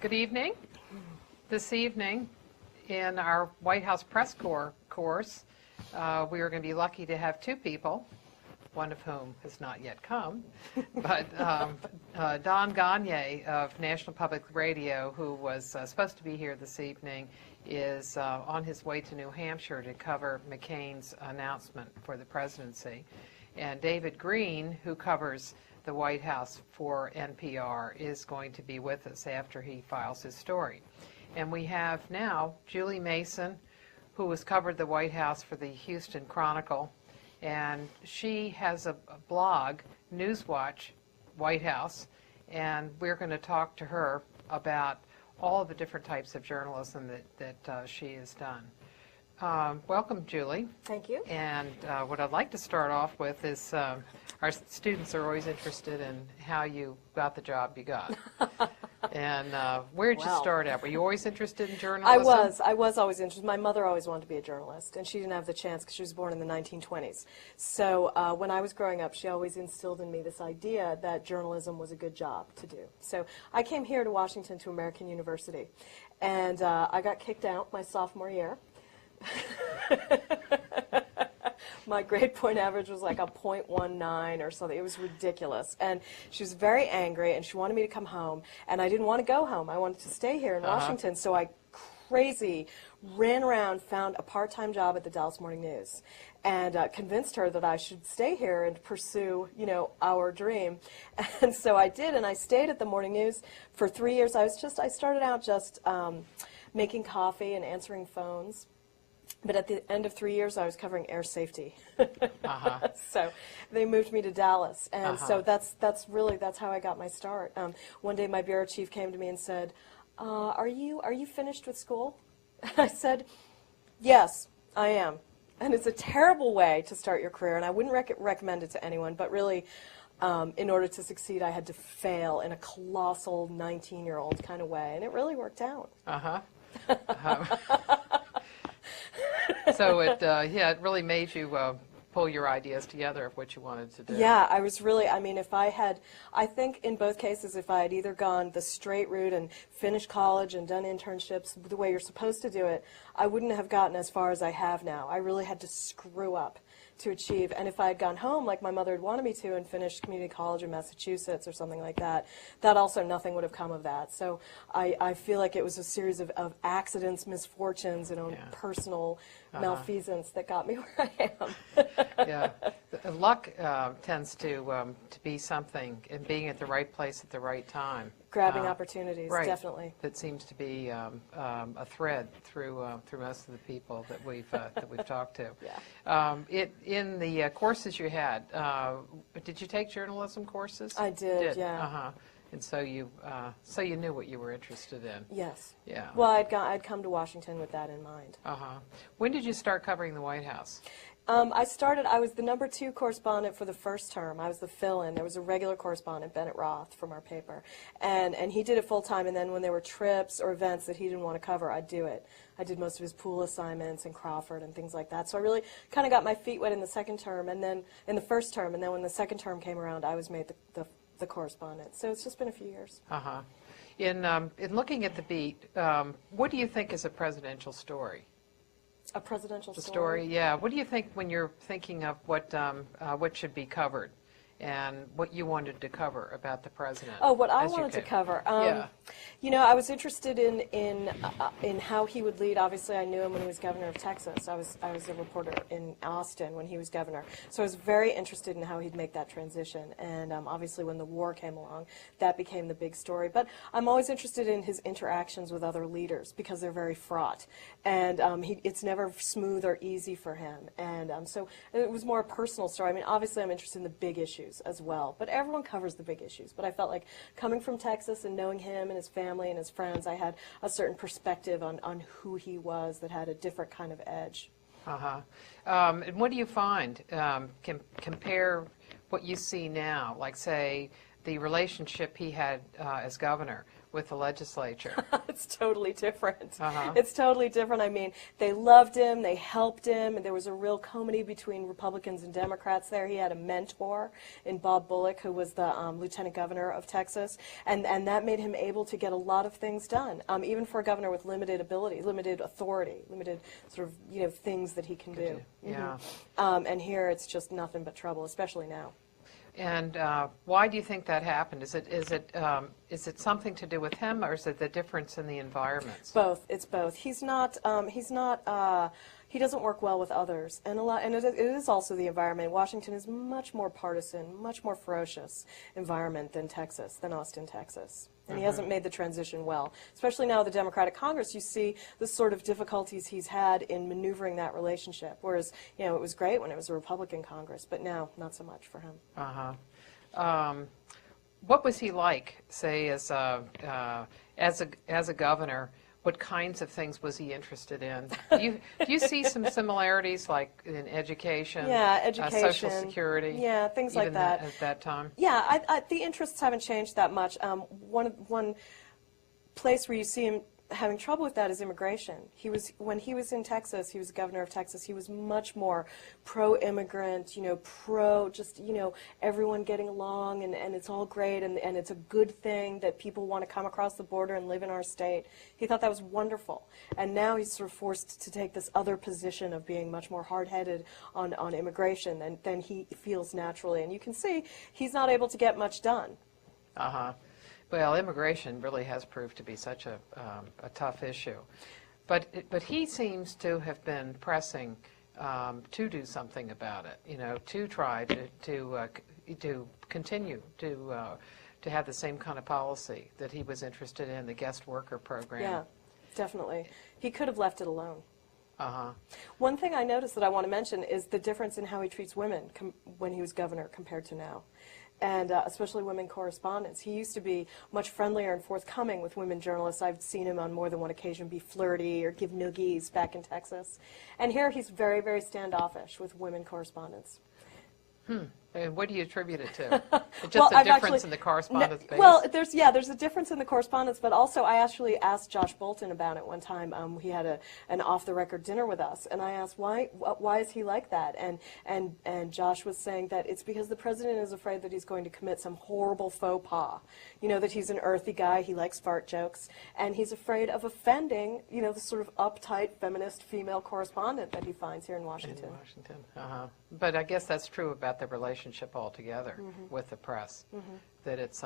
Good evening. This evening, in our White House press corps course, we are going to be lucky to have two people, one of whom has not yet come, but Don Gagne of National Public Radio, who was supposed to be here this evening, is on his way to New Hampshire to cover McCain's announcement for the presidency. And David Green, who covers the White House for NPR, is going to be with us after he files his story. And we have now Julie Mason, who has covered the White House for the Houston Chronicle, and she has a blog, Newswatch White House, and we're going to talk to her about all the different types of journalism that she has done. Welcome, Julie. Thank you. And what I'd like to start off with is our students are always interested in how you got the job you got. And where did you start out? Were you always interested in journalism? I was always interested. My mother always wanted to be a journalist, and she didn't have the chance because she was born in the 1920s. So when I was growing up, she always instilled in me this idea that journalism was a good job to do. So I came here to Washington to American University, and I got kicked out my sophomore year. My grade point average was like a .19 or something. It was ridiculous. And she was very angry, and she wanted me to come home. And I didn't want to go home. I wanted to stay here in Washington. So I ran around, found a part-time job at the Dallas Morning News, and convinced her that I should stay here and pursue, our dream. And so I did, and I stayed at the Morning News for 3 years. I started out just making coffee and answering phones. But at the end of 3 years, I was covering air safety. So they moved me to Dallas, and so that's how I got my start. One day, my bureau chief came to me and said, "Are you finished with school?" I said, "Yes, I am." And it's a terrible way to start your career, and I wouldn't recommend it to anyone. But really, in order to succeed, I had to fail in a colossal 19-year-old kind of way, and it really worked out. So it really made you pull your ideas together of what you wanted to do. Yeah, I was really, I think in both cases, if I had either gone the straight route and finished college and done internships the way you're supposed to do it, I wouldn't have gotten as far as I have now. I really had to screw up to achieve. And if I had gone home like my mother had wanted me to and finished community college in Massachusetts or something like that, also nothing would have come of that. So I feel like it was a series of accidents, misfortunes, personal malfeasance that got me where I am. Yeah, luck tends to be something, and being at the right place at the right time. Grabbing opportunities, right. Definitely. That seems to be a thread through most of the people that we've talked to. Yeah. In the courses you had, did you take journalism courses? I did. Yeah. And so you knew what you were interested in. Yes. Yeah. Well, I'd come to Washington with that in mind. When did you start covering the White House? I was the #2 correspondent for the first term. I was the fill-in. There was a regular correspondent, Bennett Roth, from our paper. And he did it full-time, and then when there were trips or events that he didn't want to cover, I'd do it. I did most of his pool assignments in Crawford and things like that. So I really kind of got my feet wet in the second term, and then in the first term, and then when the second term came around, I was made the correspondent. So it's just been a few years. In looking at the beat, what do you think is a presidential story? A presidential story? Yeah. What do you think when you're thinking of what should be covered, and what you wanted to cover about the president? Oh, what I wanted to cover. I was interested in how he would lead. Obviously, I knew him when he was governor of Texas. I was a reporter in Austin when he was governor. So I was very interested in how he'd make that transition. And obviously, when the war came along, that became the big story. But I'm always interested in his interactions with other leaders because they're very fraught. And it's never smooth or easy for him. And so it was more a personal story. I mean, obviously, I'm interested in the big issues as well. But everyone covers the big issues. But I felt like coming from Texas and knowing him and his family and his friends, I had a certain perspective on who he was that had a different kind of edge. And what do you find? Compare what you see now, like, say, the relationship he had as governor with the legislature? It's totally different. Uh-huh. It's totally different. I mean, they loved him, they helped him, and there was a real comity between Republicans and Democrats there. He had a mentor in Bob Bullock, who was the lieutenant governor of Texas, and that made him able to get a lot of things done, even for a governor with limited ability, limited authority, limited sort of, things that he can do. Yeah. And here it's just nothing but trouble, especially now. And why do you think that happened? Is it something to do with him, or is it the difference in the environments? Both. It's both. He's not. He doesn't work well with others, and it is also the environment. Washington is much more partisan, much more ferocious environment than Austin, Texas. And he hasn't made the transition well. Especially now with the Democratic Congress, you see the sort of difficulties he's had in maneuvering that relationship. Whereas, it was great when it was a Republican Congress, but now not so much for him. Uh-huh. What was he like, say, as a governor? What kinds of things was he interested in? Do you see some similarities, like in education? Yeah, education. Social security? Yeah, things like that. At that time? Yeah, the interests haven't changed that much. One place where you see him having trouble with that is immigration. When he was in Texas, he was governor of Texas, he was much more pro-immigrant, everyone getting along, and it's all great, and it's a good thing that people want to come across the border and live in our state. He thought that was wonderful. And now he's sort of forced to take this other position of being much more hard-headed on immigration than he feels naturally. And you can see he's not able to get much done. Uh-huh. Well, immigration really has proved to be such a tough issue. But he seems to have been pressing to do something about it, to try to continue to have the same kind of policy that he was interested in, the guest worker program. Yeah, definitely. He could have left it alone. Uh-huh. One thing I noticed that I want to mention is the difference in how he treats women when he was governor compared to now. And especially women correspondents. He used to be much friendlier and forthcoming with women journalists. I've seen him on more than one occasion be flirty or give noogies back in Texas. And here he's very, very standoffish with women correspondents. And what do you attribute it to? Just the difference in the correspondence base? Well, there's a difference in the correspondence, but also I actually asked Josh Bolton about it one time. He had an off-the-record dinner with us, and I asked, why is he like that? And Josh was saying that it's because the president is afraid that he's going to commit some horrible faux pas. That he's an earthy guy, he likes fart jokes, and he's afraid of offending, the sort of uptight feminist female correspondent that he finds here in Washington. Uh-huh. But I guess that's true about the relationship altogether with the press, that it's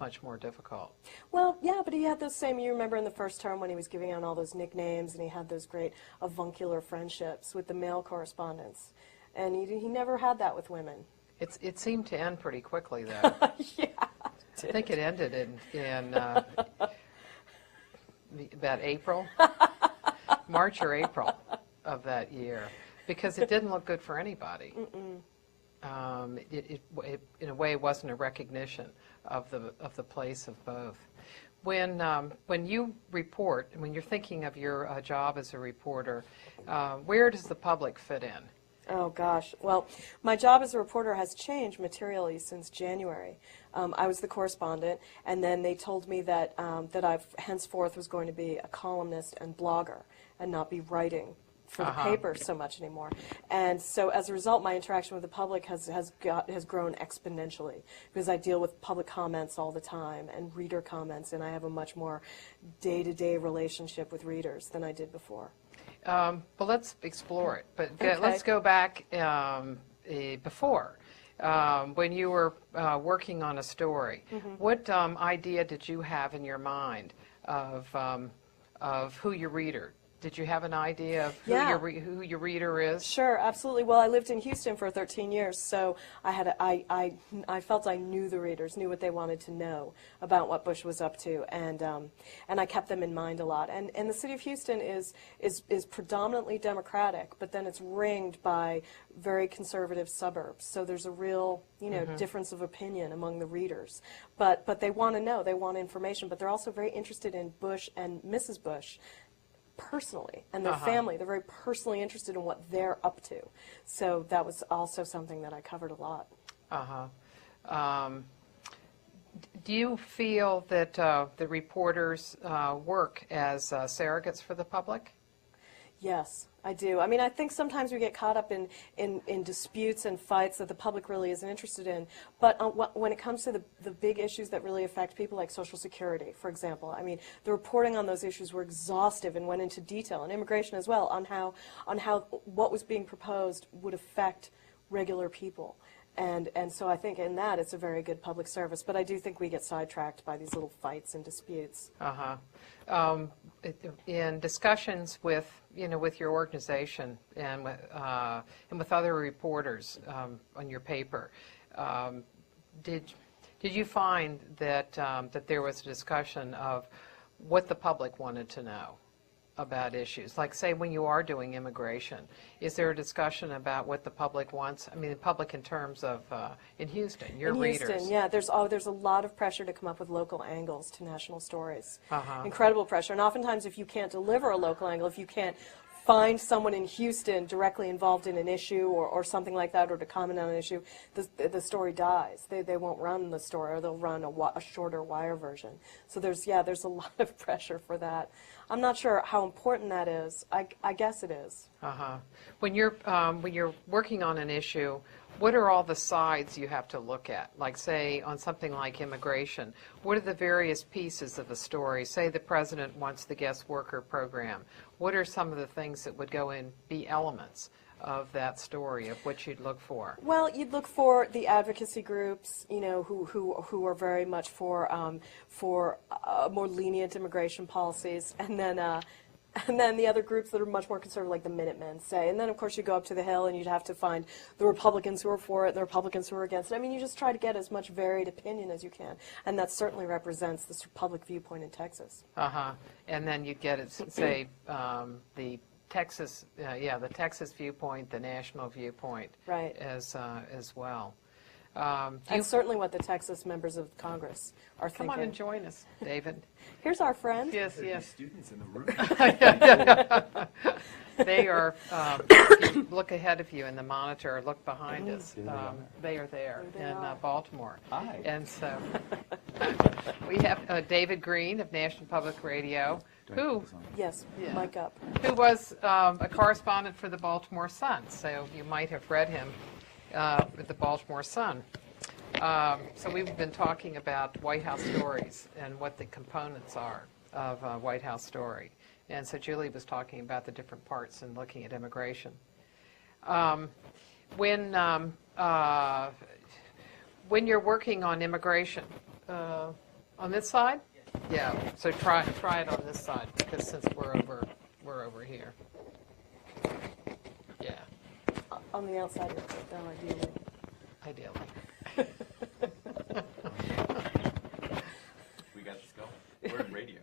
much more difficult. Well, yeah, but he had those same, you remember in the first term when he was giving out all those nicknames, and he had those great avuncular friendships with the male correspondents, and he never had that with women. It seemed to end pretty quickly, though. Yeah. I think it ended in about April, March or April of that year, because it didn't look good for anybody. It in a way, it wasn't a recognition of the place of both. When you report, when you're thinking of your job as a reporter, where does the public fit in? Oh, gosh. Well, my job as a reporter has changed materially since January. I was the correspondent, and then they told me that I henceforth was going to be a columnist and blogger and not be writing for the paper so much anymore. And so as a result, my interaction with the public has grown exponentially, because I deal with public comments all the time and reader comments, and I have a much more day-to-day relationship with readers than I did before. Well, let's explore it, but Okay. let's go back before. When you were working on a story, what idea did you have in your mind of who your reader? Did you have an idea of who your reader is? Sure, absolutely. Well, I lived in Houston for 13 years, so I felt I knew the readers, knew what they wanted to know about what Bush was up to, and I kept them in mind a lot. And the city of Houston is predominantly Democratic, but then it's ringed by very conservative suburbs. So there's a real difference of opinion among the readers. But they want to know, they want information, but they're also very interested in Bush and Mrs. Bush personally, and their family. They're very personally interested in what they're up to. So that was also something that I covered a lot. Do you feel that the reporters work as surrogates for the public? Yes, I do. I mean, I think sometimes we get caught up in disputes and fights that the public really isn't interested in. But when it comes to the big issues that really affect people, like Social Security, for example, I mean, the reporting on those issues were exhaustive and went into detail, and immigration as well, on how what was being proposed would affect regular people. And so I think in that it's a very good public service. But I do think we get sidetracked by these little fights and disputes. In discussions with with your organization and with other reporters on your paper, did you find that that there was a discussion of what the public wanted to know about issues? Like, say, when you are doing immigration, is there a discussion about what the public wants? I mean, the public in terms of in Houston, your readers. In Houston, yeah, there's a lot of pressure to come up with local angles to national stories. Incredible pressure. And oftentimes, if you can't deliver a local angle, if you can't find someone in Houston directly involved in an issue or something like that, or to comment on an issue, the story dies. They won't run the story, or they'll run a shorter wire version. So there's a lot of pressure for that. I'm not sure how important that is. I guess it is. When you're working on an issue, what are all the sides you have to look at? Like, say, on something like immigration, what are the various pieces of a story? Say the president wants the guest worker program. What are some of the things that would go in, be elements of that story, of what you'd look for? Well, you'd look for the advocacy groups, who are very much for more lenient immigration policies, and then the other groups that are much more conservative, like the Minutemen, say. And then, of course, you go up to the Hill, and you'd have to find the Republicans who are for it, and the Republicans who are against it. I mean, you just try to get as much varied opinion as you can, and that certainly represents the public viewpoint in Texas. And then you get it, say, the Texas, the Texas viewpoint, the national viewpoint, right, as well. That's certainly what the Texas members of Congress are thinking. Come on and join us, David. Here's our friend. Yes. Students in the room. They are, if you look ahead of you in the monitor, look behind us. They are there in Baltimore. Hi. And so we have David Green of National Public Radio, who mic up, who was a correspondent for the Baltimore Sun. So you might have read him with the Baltimore Sun. So we've been talking about White House stories and what the components are of a White House story. And so Julie was talking about the different parts and looking at immigration. When you're working on immigration, on this side? Yeah. So try it on this side, because since we're over here. Yeah. On the outside of it, though, ideally. We got this going. We're in radio.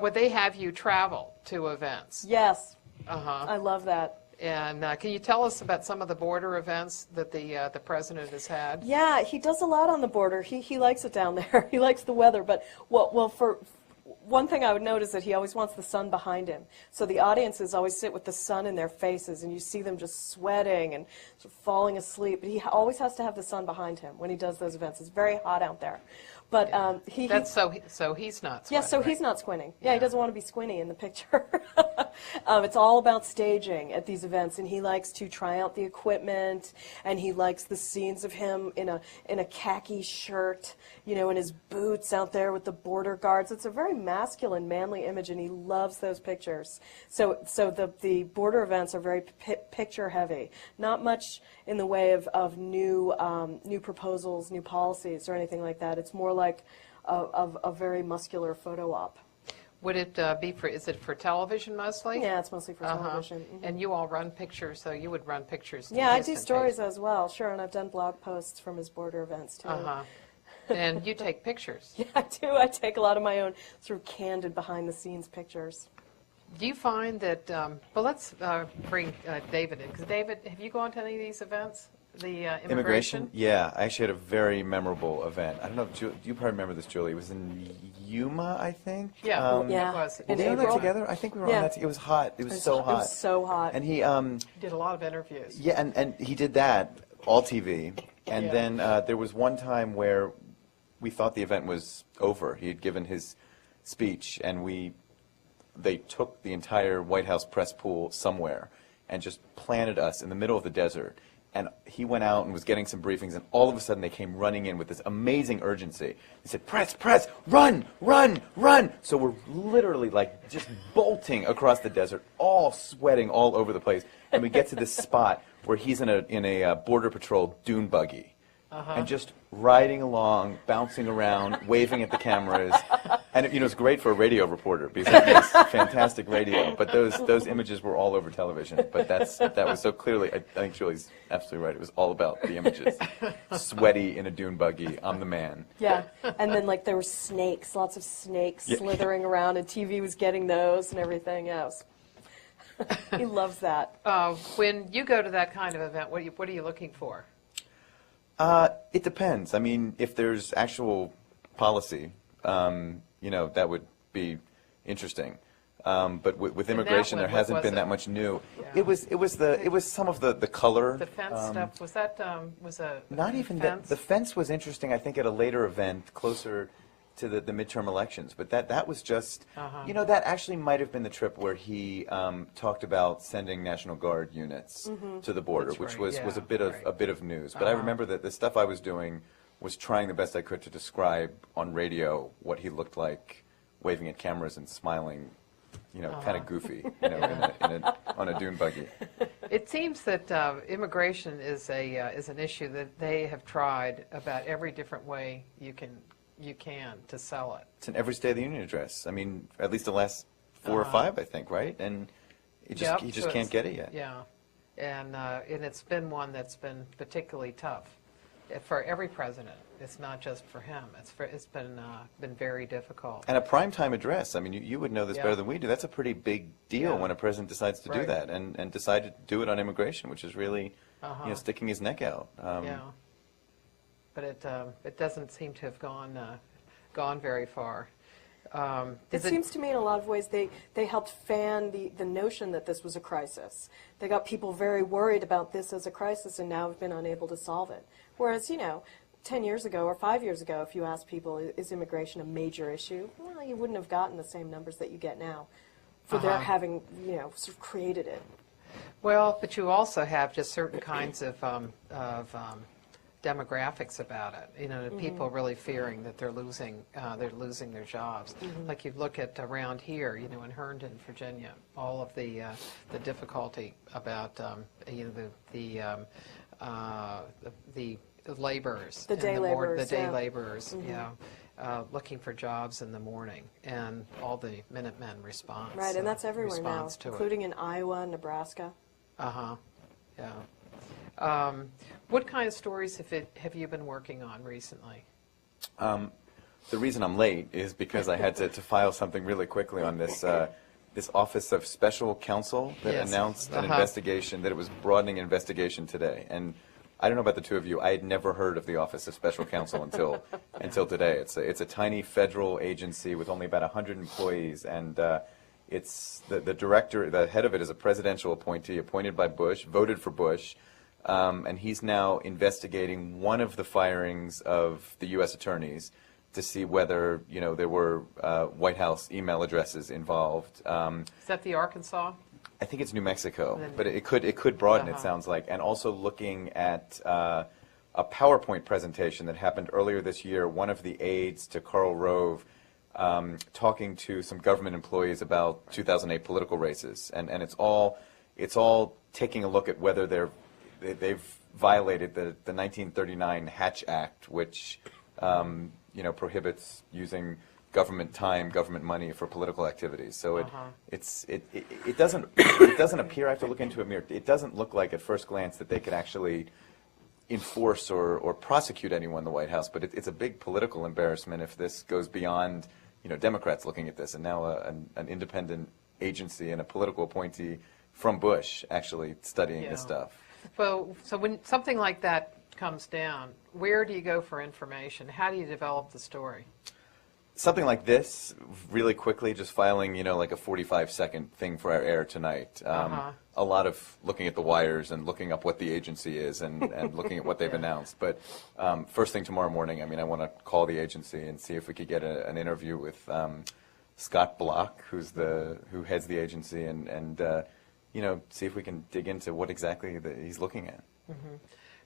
Would they have you travel to events? Yes. I love that. And can you tell us about some of the border events that the president has had? Yeah, he does a lot on the border. He likes it down there. He likes the weather. But for one thing I would note is that he always wants the sun behind him. So the audiences always sit with the sun in their faces, and you see them just sweating and sort of falling asleep. But he always has to have the sun behind him when he does those events. It's very hot out there. But so he's not squinting. Yeah, so he's not squinting. Yeah, he doesn't want to be squinty in the picture. It's all about staging at these events, and he likes to try out the equipment, and he likes the scenes of him in a khaki shirt, in his boots out there with the border guards. It's a very masculine, manly image, and he loves those pictures. So the border events are very picture heavy. Not much in the way of new proposals, new policies, or anything like that. It's more like a very muscular photo op. Would it is it for television mostly? Yeah, it's mostly for television. Mm-hmm. And you all run pictures, so you would run pictures. Yeah, I do stories as well, sure, and I've done blog posts from his border events too. And you take pictures. Yeah, I do. I take a lot of my own sort of candid behind-the-scenes pictures. Do you find that, let's bring David in, because David, have you gone to any of these events? The Immigration? immigration? Yeah, I actually had a very memorable event. I don't know, you probably remember this, Julie. It was in Yuma, I think. Yeah, Yeah. it was. In Were we on that April? together? I think we were Yeah. on that. It was hot. It was so hot. It was so hot. And he, Did a lot of interviews. yeah, and he did that, all TV. And Yeah. then there was one time where we thought the event was over. He had given his speech, and they took the entire White House press pool somewhere and just planted us in the middle of the desert. And he went out and was getting some briefings, and all of a sudden they came running in with this amazing urgency. He said, "Press, press, run, run, run!" So we're literally like just bolting across the desert, all sweating all over the place. And we get to this spot where he's in a Border Patrol dune buggy. And just riding along, bouncing around, waving at the cameras. And it's great for a radio reporter because it makes fantastic radio. But those images were all over television. But that was so clearly, I think Julie's absolutely right. It was all about the images. Sweaty in a dune buggy, I'm the man. Yeah, and then like there were snakes, lots of snakes slithering around, and TV was getting those and everything else. He loves that. When you go to that kind of event, what are you looking for? It depends. I mean, if there's actual policy, that would be interesting. But with immigration, there what hasn't was been it? that much new. Yeah. It was some of the color. The fence stuff, was that, was a Not even that. fence? The fence was interesting, I think, at a later event closer to the midterm elections. But that was just, that actually might have been the trip where he talked about sending National Guard units to the border, That's which right, was yeah, a bit of news. But I remember that the stuff I was doing was trying the best I could to describe on radio what he looked like, waving at cameras and smiling, kind of goofy, on a dune buggy. It seems that immigration is an issue that they have tried about every different way you can to sell it. It's in every State of the Union address. I mean, at least the last 4 or 5, I think, right? And he just can't get it yet. Yeah, and it's been one that's been particularly tough for every president. It's not just for him. It's been very difficult. And a primetime address, I mean, you would know this Yeah. better than we do. That's a pretty big deal when a president decides to do Right. that and decide to do it on immigration, which is really, sticking his neck out. Yeah, but it doesn't seem to have gone very far. It seems to me in a lot of ways they helped fan the notion that this was a crisis. They got people very worried about this as a crisis and now have been unable to solve it. Whereas, 10 years ago or 5 years ago, if you asked people, is immigration a major issue? Well, you wouldn't have gotten the same numbers that you get now for their having, sort of created it. Well, but you also have just certain kinds of demographics about it. The people really fearing that they're losing their jobs. Like you look at around here, in Herndon, Virginia, all of the difficulty about the laborers, The day laborers, the day yeah. laborers, looking for jobs in the morning, and all the Minutemen response. Right, and that's everywhere now, response to it. including in Iowa and Nebraska. Yeah. What kind of stories have you been working on recently? The reason I'm late is because I had to file something really quickly on this this Office of Special Counsel that Yes. announced an investigation, that it was broadening an investigation today. And I don't know about the two of you, I had never heard of the Office of Special Counsel until today. It's a tiny federal agency with only about 100 employees, and it's the director, the head of it is a presidential appointee appointed by Bush, voted for Bush, and he's now investigating one of the firings of the U.S. attorneys to see whether there were White House email addresses involved. Is that the Arkansas? I think it's New Mexico, Then- but it could broaden. It sounds like, and also looking at a PowerPoint presentation that happened earlier this year. One of the aides to Karl Rove talking to some government employees about 2008 political races, and it's all taking a look at whether they've violated the 1939 Hatch Act, which prohibits using government time, government money for political activities. So it doesn't appear. I have to look into it. It doesn't look like at first glance that they could actually enforce or prosecute anyone in the White House. But it's a big political embarrassment if this goes beyond Democrats looking at this, and now an independent agency and a political appointee from Bush actually studying this stuff. So when something like that comes down, where do you go for information? How do you develop the story? Something like this, really quickly, just filing, like a 45-second thing for our air tonight. A lot of looking at the wires and looking up what the agency is and looking at what they've announced. But first thing tomorrow morning, I want to call the agency and see if we could get an interview with Scott Block, who heads the agency, and see if we can dig into what exactly he's looking at. Mm-hmm.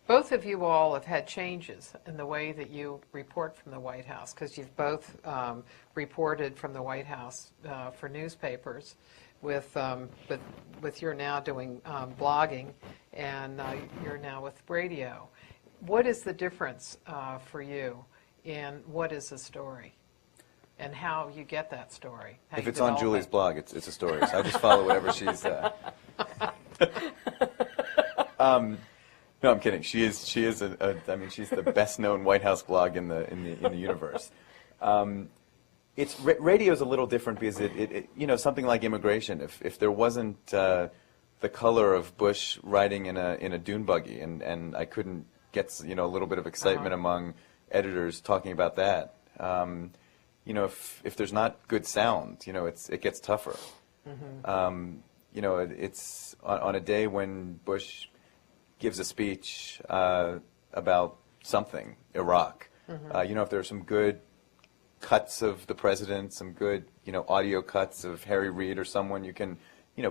Both of you all have had changes in the way that you report from the White House, because you've both reported from the White House for newspapers, with you're now doing blogging, and you're now with radio. What is the difference for you in what is a story, and how you get that story? If it's on Julie's blog, it's a story. So I just follow whatever she's. No, I'm kidding. She is she's the best known White House blog in the universe. Radio's a little different because it something like immigration. If there wasn't the color of Bush riding in a dune buggy, and I couldn't get a little bit of excitement among editors talking about that. If there's not good sound, it gets tougher. Mm-hmm. It's on a day when Bush gives a speech about something, Iraq. Mm-hmm. If there's some good cuts of the president, some good, audio cuts of Harry Reid or someone, you can,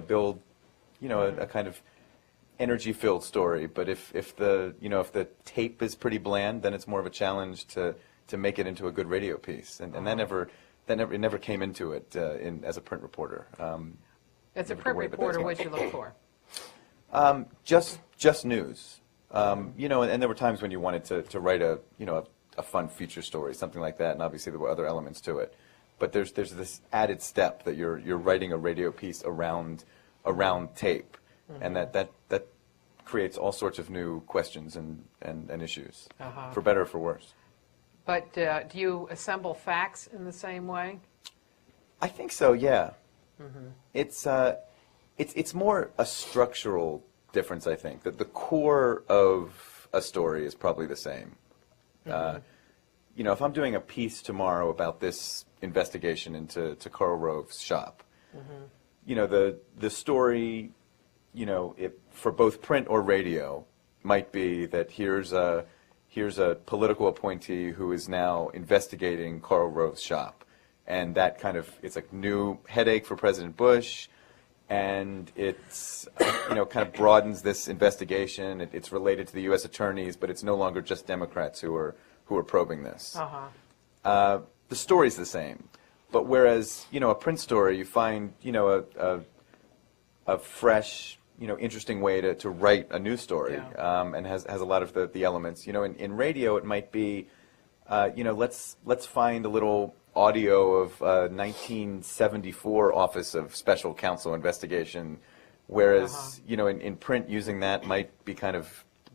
build, a kind of energy-filled story. But if the tape is pretty bland, then it's more of a challenge to make it into a good radio piece. And that never came into it as a print reporter. As a print reporter, what did you look for? Just news, and there were times when you wanted to write a fun feature story, something like that, and obviously there were other elements to it. But there's this added step that you're writing a radio piece around tape, mm-hmm. and that creates all sorts of new questions and issues, for better or for worse. But do you assemble facts in the same way? I think so. Yeah. Mm-hmm. It's more a structural difference, I think. That the core of a story is probably the same. Mm-hmm. If I'm doing a piece tomorrow about this investigation into Karl Rove's shop, mm-hmm. The story, for both print or radio, might be that here's a political appointee who is now investigating Karl Rove's shop, and that it's a new headache for President Bush. And it's, kind of broadens this investigation. It's related to the U.S. attorneys, but it's no longer just Democrats who are probing this. The story's the same, but whereas a print story, you find a fresh, interesting way to write a news story, and has a lot of the elements. In radio, it might be, let's find a little audio of 1974 Office of Special Counsel investigation, whereas in print, using that might be kind of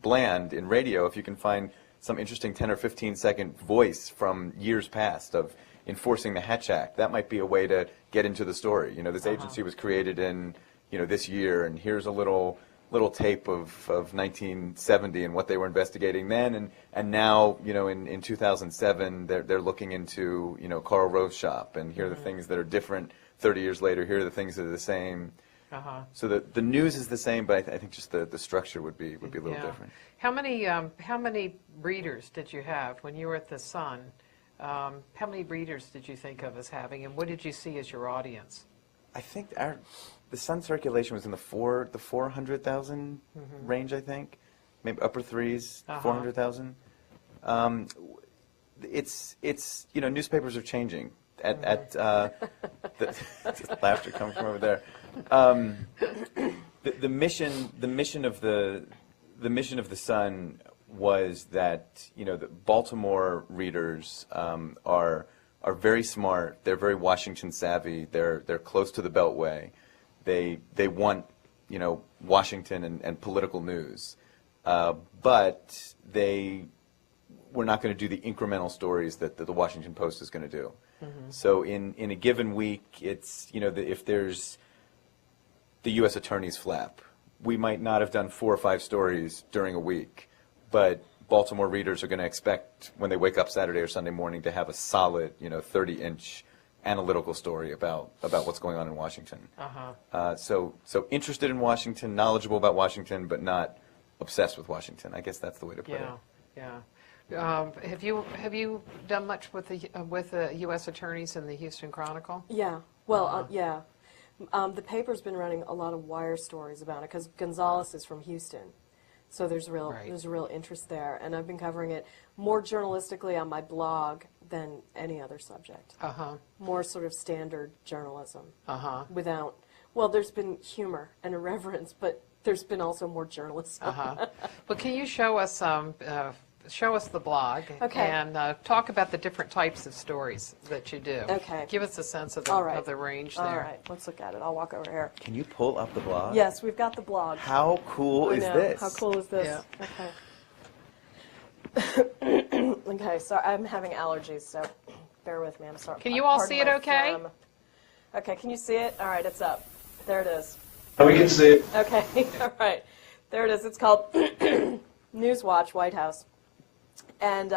bland. In radio, if you can find some interesting 10 or 15 second voice from years past of enforcing the Hatch Act, that might be a way to get into the story. This agency was created in this year, and here's a little tape of 1970 and what they were investigating then, and now in 2007 they're looking into Karl Rove's shop, and here are the things that are different 30 years later. Here are the things that are the same. So the news is the same, but I think just the structure would be a little different. How many readers did you have when you were at the Sun? How many readers did you think of as having, and what did you see as your audience? I think the Sun circulation was in the 400,000 range, I think, maybe upper threes, 400,000. It's newspapers are changing. The laughter coming from over there. The mission of the Sun was that the Baltimore readers are very smart. They're very Washington savvy. They're close to the Beltway. They want Washington and political news, but they were not going to do the incremental stories that the Washington Post is going to do. So in a given week, it's if there's the U.S. Attorney's flap, we might not have done 4 or 5 stories during a week, but Baltimore readers are going to expect when they wake up Saturday or Sunday morning to have a solid, 30-inch analytical story about what's going on in Washington. So interested in Washington, knowledgeable about Washington, but not obsessed with Washington. I guess that's the way to put it. Yeah. Have you done much with the U.S. attorneys in the Houston Chronicle? Yeah. Well, yeah. The paper's been running a lot of wire stories about it because Gonzalez is from Houston. So there's a real interest there, and I've been covering it more journalistically on my blog than any other subject. More sort of standard journalism. Without, well, there's been humor and irreverence, but there's been also more journalism. Well, can you show us the blog and talk about the different types of stories that you do? Okay. Give us a sense of the range there. All right, let's look at it. I'll walk over here. Can you pull up the blog? Yes, we've got the blog. How cool is this? How cool is this? Yeah. Okay. Okay, so I'm having allergies, so bear with me. I'm sorry. Can you all Pardon see it my okay? phlegm. Okay, can you see it? All right, it's up. There it is. We can see it. Okay, all right. There it is. It's called Newswatch, White House. And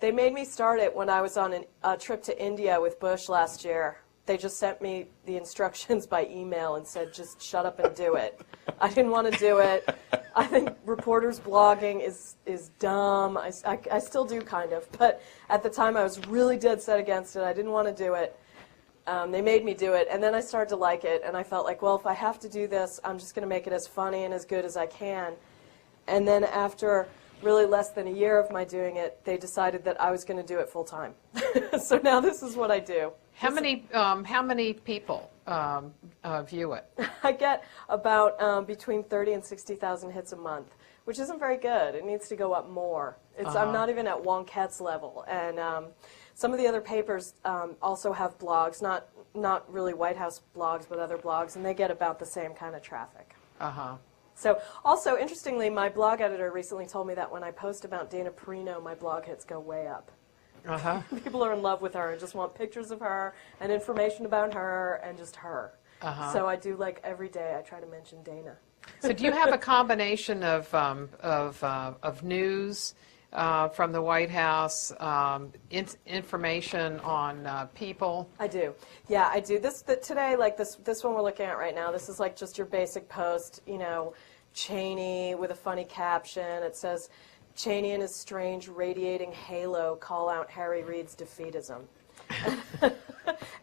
they made me start it when I was on a trip to India with Bush last year. They just sent me the instructions by email and said, just shut up and do it. I didn't want to do it. I think reporters blogging is dumb. I still do kind of. But at the time, I was really dead set against it. I didn't want to do it. They made me do it. And then I started to like it. And I felt like, well, if I have to do this, I'm just going to make it as funny and as good as I can. And then after really less than a year of my doing it, they decided that I was going to do it full time. So now this is what I do. How many people view it? I get about between 30 and 60,000 hits a month, which isn't very good. It needs to go up more. I'm not even at Wonkette's level. And some of the other papers also have blogs, not really White House blogs, but other blogs, and they get about the same kind of traffic. So also, interestingly, my blog editor recently told me that when I post about Dana Perino, my blog hits go way up. People are in love with her and just want pictures of her and information about her and just her. So I do, like, every day I try to mention Dana. So do you have a combination of news from the White House, information on people? I do. Yeah, I do. Today, like this one we're looking at right now, this is like just your basic post, Cheney with a funny caption. It says, Cheney and his strange radiating halo call out Harry Reid's defeatism. And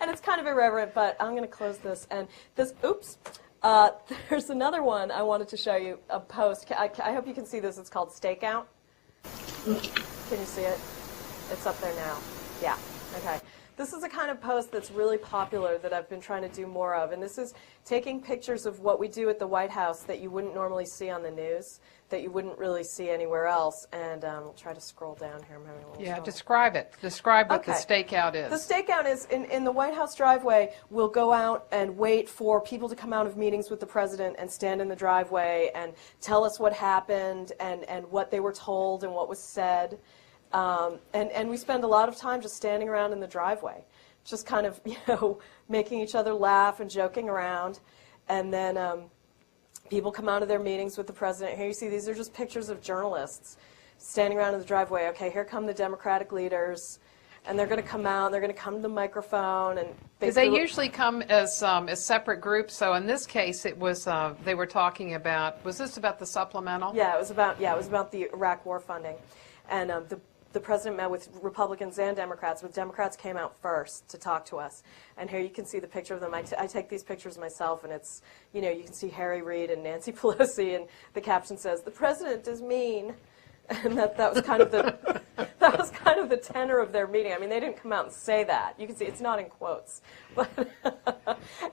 it's kind of irreverent, but I'm going to close this. And this, there's another one I wanted to show you, a post. I hope you can see this. It's called Stakeout. Can you see it? It's up there now. Yeah, okay. This is a kind of post that's really popular that I've been trying to do more of, and this is taking pictures of what we do at the White House that you wouldn't normally see on the news, that you wouldn't really see anywhere else, and I'll try to scroll down here. I'm having a little trouble. Describe it. Describe what the stakeout is. The stakeout is, in the White House driveway, we'll go out and wait for people to come out of meetings with the president and stand in the driveway and tell us what happened and what they were told and what was said. And we spend a lot of time just standing around in the driveway, just kind of, making each other laugh and joking around. And then people come out of their meetings with the president. Here you see, these are just pictures of journalists standing around in the driveway. Okay, here come the Democratic leaders, and they're going to come out, and they're going to come to the microphone. And they usually come as separate groups. So in this case, it was they were talking about, was this about the supplemental? Yeah, it was about the Iraq war funding. And the president met with Republicans and Democrats, but Democrats came out first to talk to us. And here you can see the picture of them. I take these pictures myself, and it's, you can see Harry Reid and Nancy Pelosi, and the caption says, "The president is mean." And that was kind of the tenor of their meeting. I mean, they didn't come out and say that. You can see it's not in quotes. But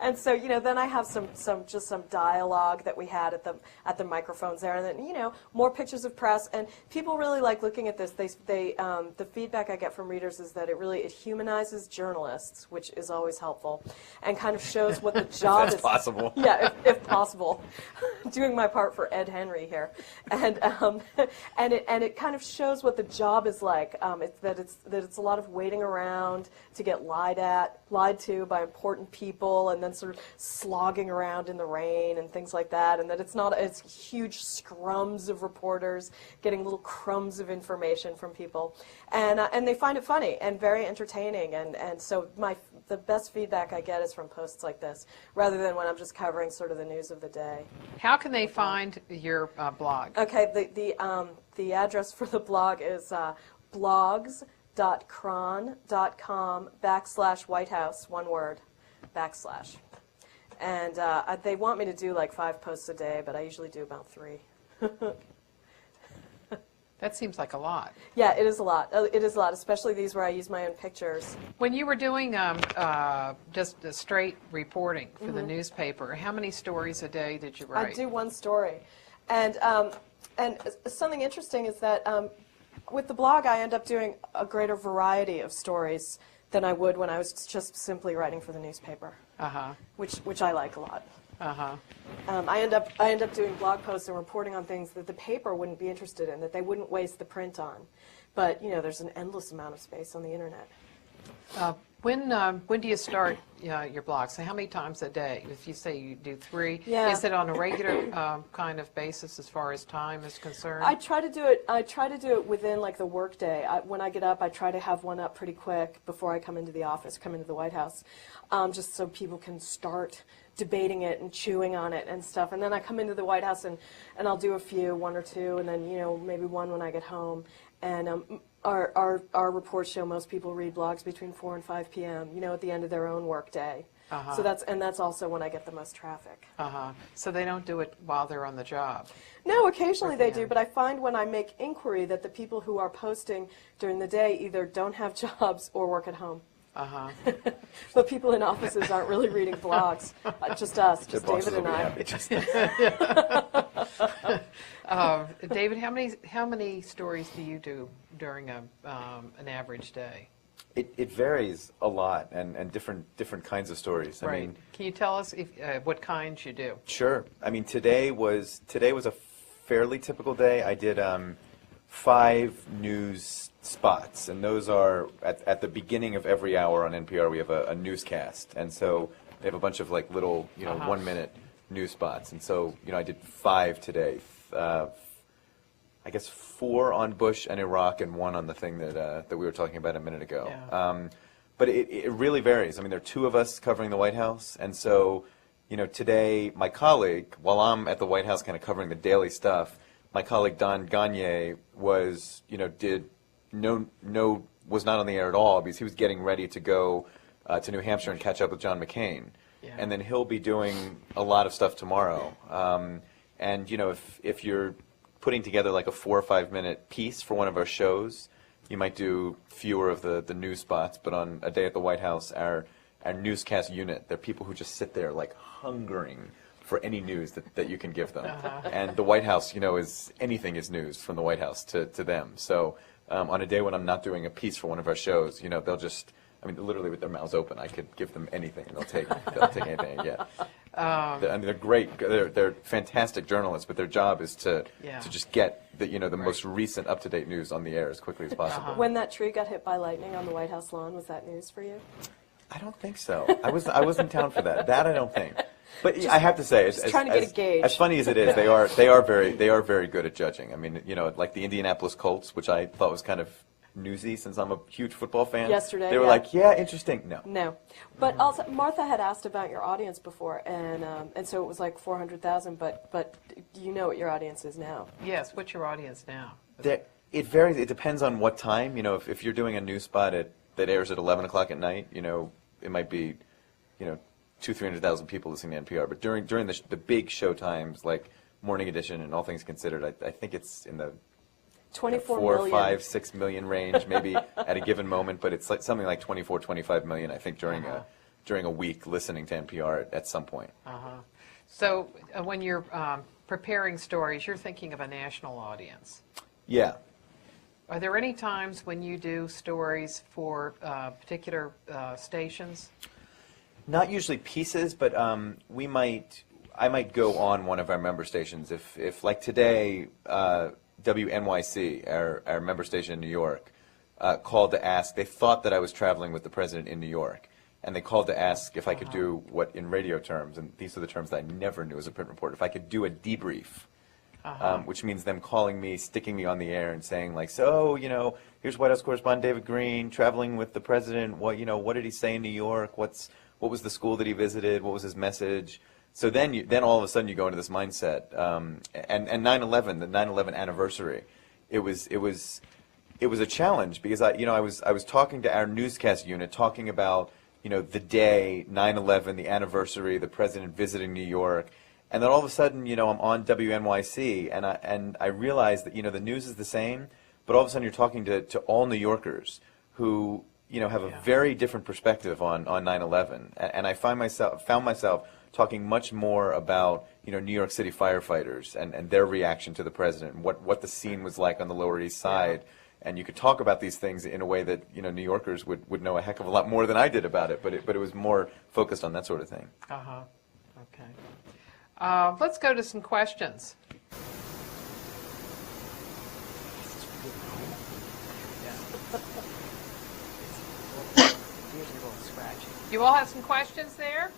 and so, then I have some dialogue that we had at the microphones there, and then, more pictures of press, and people really like looking at this. The feedback I get from readers is that it humanizes journalists, which is always helpful, and kind of shows what the job is. If possible. Yeah, if possible. Doing my part for Ed Henry here, and it kind of shows what the job is is like. It's a lot of waiting around to get lied to by important people, and then sort of slogging around in the rain and things like that. And that it's huge scrums of reporters getting little crumbs of information from people, and they find it funny and very entertaining. And so the best feedback I get is from posts like this, rather than when I'm just covering sort of the news of the day. How can they find your blog? Okay, the address for the blog is blogs.cron.com/White House, one word, / And they want me to do like 5 posts a day, but I usually do about 3. That seems like a lot. Yeah, it is a lot. It is a lot, especially these where I use my own pictures. When you were doing just the straight reporting for the newspaper, how many stories a day did you write? I do 1 story. And something interesting is that with the blog, I end up doing a greater variety of stories than I would when I was just simply writing for the newspaper, which I like a lot. I end up doing blog posts and reporting on things that the paper wouldn't be interested in, that they wouldn't waste the print on. But there's an endless amount of space on the internet. When do you start your blog? So how many times a day? If you say you do 3, Yeah. is it on a regular kind of basis as far as time is concerned? I try to do it within like the workday. When I get up, I try to have one up pretty quick before I come into the office, come into the White House, just so people can start debating it and chewing on it and stuff. And then I come into the White House and I'll do a few, 1 or 2, and then maybe 1 when I get home. And our reports show most people read blogs between 4 and 5 p.m. At the end of their own work day. So that's also when I get the most traffic. So they don't do it while they're on the job? No, occasionally they do, but I find when I make inquiry that the people who are posting during the day either don't have jobs or work at home. But people in offices aren't really reading blogs. Just us, just David and I. David, how many stories do you do during an average day? It varies a lot, and different kinds of stories. Right. I mean, can you tell us what kinds you do? Sure. I mean, today was a fairly typical day. I did 5 news spots, and those are at the beginning of every hour on NPR. We have a newscast, and so they have a bunch of like little 1-minute news spots, and so I did 5 today. I guess 4 on Bush and Iraq, and 1 on the thing that we were talking about a minute ago. Yeah. But it really varies. I mean, there are 2 of us covering the White House, and so today my colleague, while I'm at the White House kind of covering the daily stuff, my colleague Don Gagne was was not on the air at all because he was getting ready to go to New Hampshire and catch up with John McCain. Yeah. And then he'll be doing a lot of stuff tomorrow. And if you're putting together like a 4 or 5 minute piece for one of our shows, you might do fewer of the news spots. But on a day at the White House, our newscast unit, they're people who just sit there like hungering for any news that you can give them. And the White House, anything is news from the White House to them. So on a day when I'm not doing a piece for one of our shows, they'll just, literally with their mouths open, I could give them anything, and they'll take anything I get. They're great. They're fantastic journalists, but their job is to just get the most recent up-to-date news on the air as quickly as possible. When that tree got hit by lightning on the White House lawn, was that news for you? I don't think so. I was in town for that. That I don't think. But I have to say, trying to get a gauge. As funny as it is, they are very good at judging. I mean, like the Indianapolis Colts, which I thought was kind of newsy since I'm a huge football fan. Yesterday, they were like, yeah, interesting. No. But also, Martha had asked about your audience before, and so it was like 400,000. But you know what your audience is now? Yes. What's your audience now? It varies. It depends on what time. If you're doing a news spot that airs at 11 o'clock at night, it might be, 200,000-300,000 people listening to NPR. But during the big show times, like Morning Edition and All Things Considered, I think it's in the 24 4, million. 5, 6 million range, maybe at a given moment. But it's like something like 24, 25 million, I think, during a week listening to NPR at some point. So when you're preparing stories, you're thinking of a national audience. Yeah. Are there any times when you do stories for particular stations? Not usually pieces, but I might go on one of our member stations. If like today, WNYC, our member station in New York, called to ask. They thought that I was traveling with the president in New York, and they called to ask if I could do what, in radio terms, and these are the terms that I never knew as a print reporter, if I could do a debrief. Which means them calling me, sticking me on the air, and saying like, so here's White House correspondent David Green traveling with the president. What did he say in New York? What was the school that he visited? What was his message? So then all of a sudden you go into this mindset. And 9/11, the 9/11 anniversary, it was a challenge because I was talking to our newscast unit, talking about the day 9/11, the anniversary, the president visiting New York. And then all of a sudden, I'm on WNYC, and I realize that, the news is the same, but all of a sudden you're talking to all New Yorkers who, have a very different perspective on 9/11. And I found myself talking much more about, New York City firefighters and their reaction to the president, and what the scene was like on the Lower East Side. And you could talk about these things in a way that, New Yorkers would know a heck of a lot more than I did about it, but it was more focused on that sort of thing. Okay. Let's go to some questions. You all have some questions there?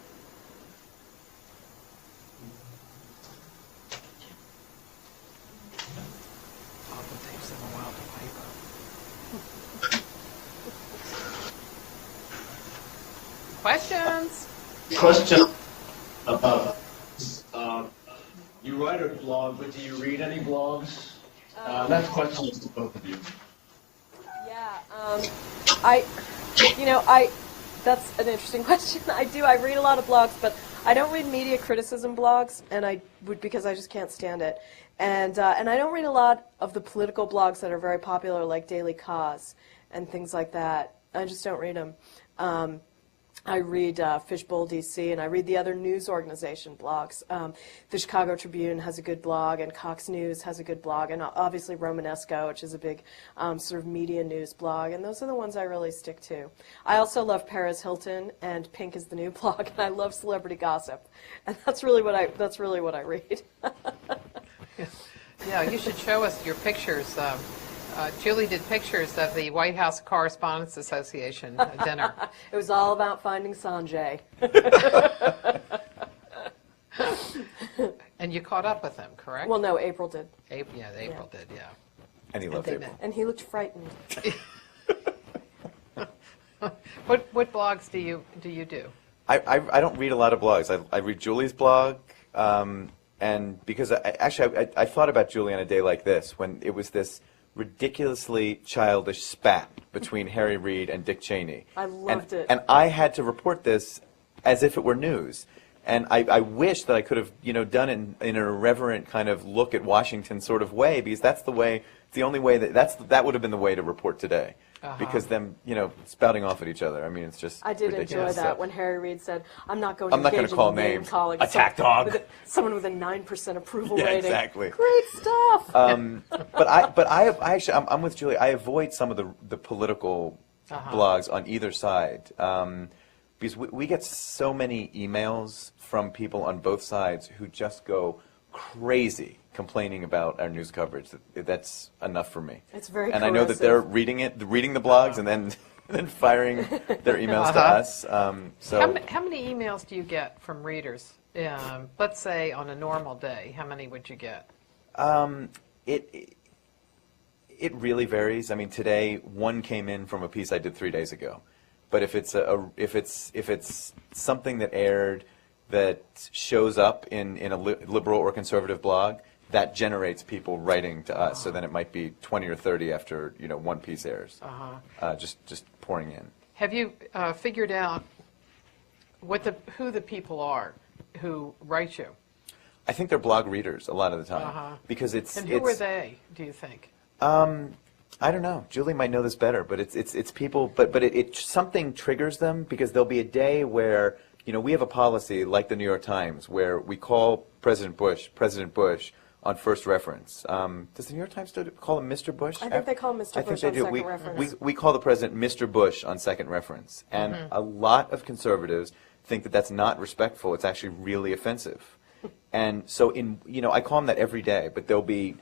Questions? Question about you write a blog, but do you read any blogs? That's a question to both of you. Yeah, that's an interesting question. I read a lot of blogs, but I don't read media criticism blogs, and because I just can't stand it. And I don't read a lot of the political blogs that are very popular, like Daily Cause and things like that. I just don't read them. I read Fishbowl DC, and I read the other news organization blogs. The Chicago Tribune has a good blog, and Cox News has a good blog, and obviously Romanesco, which is a big sort of media news blog, and those are the ones I really stick to. I also love Perez Hilton and Pink is the New blog, and I love celebrity gossip, and that's really what I read. Yeah, you should show us your pictures. Julie did pictures of the White House Correspondents Association dinner. It was all about finding Sanjay. And you caught up with him, correct? Well, no, April did. April did, yeah. And he loved they April. And he looked frightened. What blogs do you do? I don't read a lot of blogs. I read Julie's blog, and because I thought about Julie on a day like this, when it was this ridiculously childish spat between Harry Reid and Dick Cheney. I loved it. And I had to report this as if it were news. And I wish that I could have, done it in an irreverent kind of look at Washington sort of way, because that's the only way that would have been the way to report today. Because them, spouting off at each other. I mean, it's just I did ridiculous. enjoy that when Harry Reid said, I'm not going to I'm not engage gonna call in name names. calling. Attack dog. Someone with a 9% approval Yeah, rating. exactly. Great stuff. But I actually, I'm with Julie. I avoid some of the political blogs on either side because we get so many emails from people on both sides who just go crazy complaining about our news coverage. That's enough for me. It's very And I know that they're reading the blogs and then firing their emails to us. So How many emails do you get from readers? Let's say on a normal day, how many would you get? It really varies. I mean, today one came in from a piece I did 3 days ago, but if it's something that aired that shows up in a liberal or conservative blog, that generates people writing to us. So then it might be 20 or 30 after one piece airs. Just pouring in. Have you figured out who the people are who write you? I think they're blog readers a lot of the time because it's. And who are they? Do you think? I don't know. Julie might know this better, but it's people. But it something triggers them because there'll be a day where we have a policy like the New York Times where we call President Bush on first reference. Does the New York Times still call him Mr. Bush? I think they call him Mr. Bush on second reference. We call the president Mr. Bush on second reference, and a lot of conservatives think that that's not respectful. It's actually really offensive. And so I call him that every day, but there'll be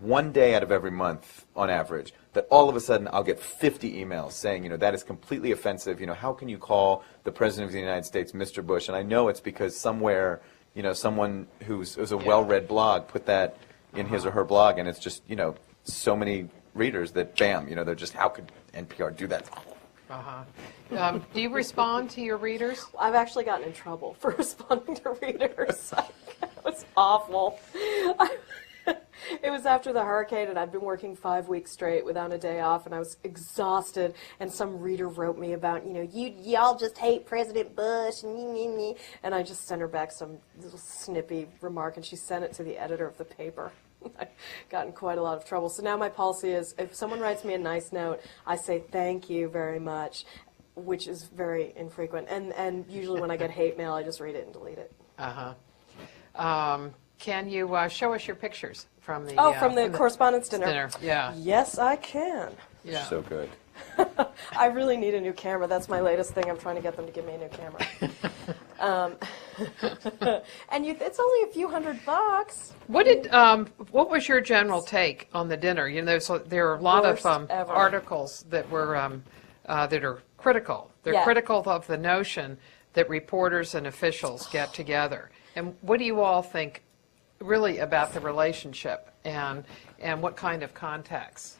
one day out of every month on average, that all of a sudden I'll get 50 emails saying, that is completely offensive. How can you call the President of the United States Mr. Bush? And I know it's because somewhere, someone who's a well-read blog put that in his or her blog, and it's just, so many readers that, bam, they're just, how could NPR do that? Do you respond to your readers? I've actually gotten in trouble for responding to readers. It was awful. It was after the hurricane, and I'd been working 5 weeks straight without a day off, and I was exhausted. And some reader wrote me about, y'all just hate President Bush, and I just sent her back some little snippy remark, and she sent it to the editor of the paper. I got in quite a lot of trouble. So now my policy is, if someone writes me a nice note, I say thank you very much, which is very infrequent. And usually when I get hate mail, I just read it and delete it. Can you show us your pictures from the from the Correspondents' dinner? Yeah. Yes, I can. Yeah. So good. I really need a new camera. That's my latest thing. I'm trying to get them to give me a new camera. And it's only a few $100. What was your general take on the dinner? There are a lot Worst of ever. articles that were that are critical. They're Yeah. critical of the notion that reporters and officials get together. And what do you all think, really, about the relationship and what kind of contacts?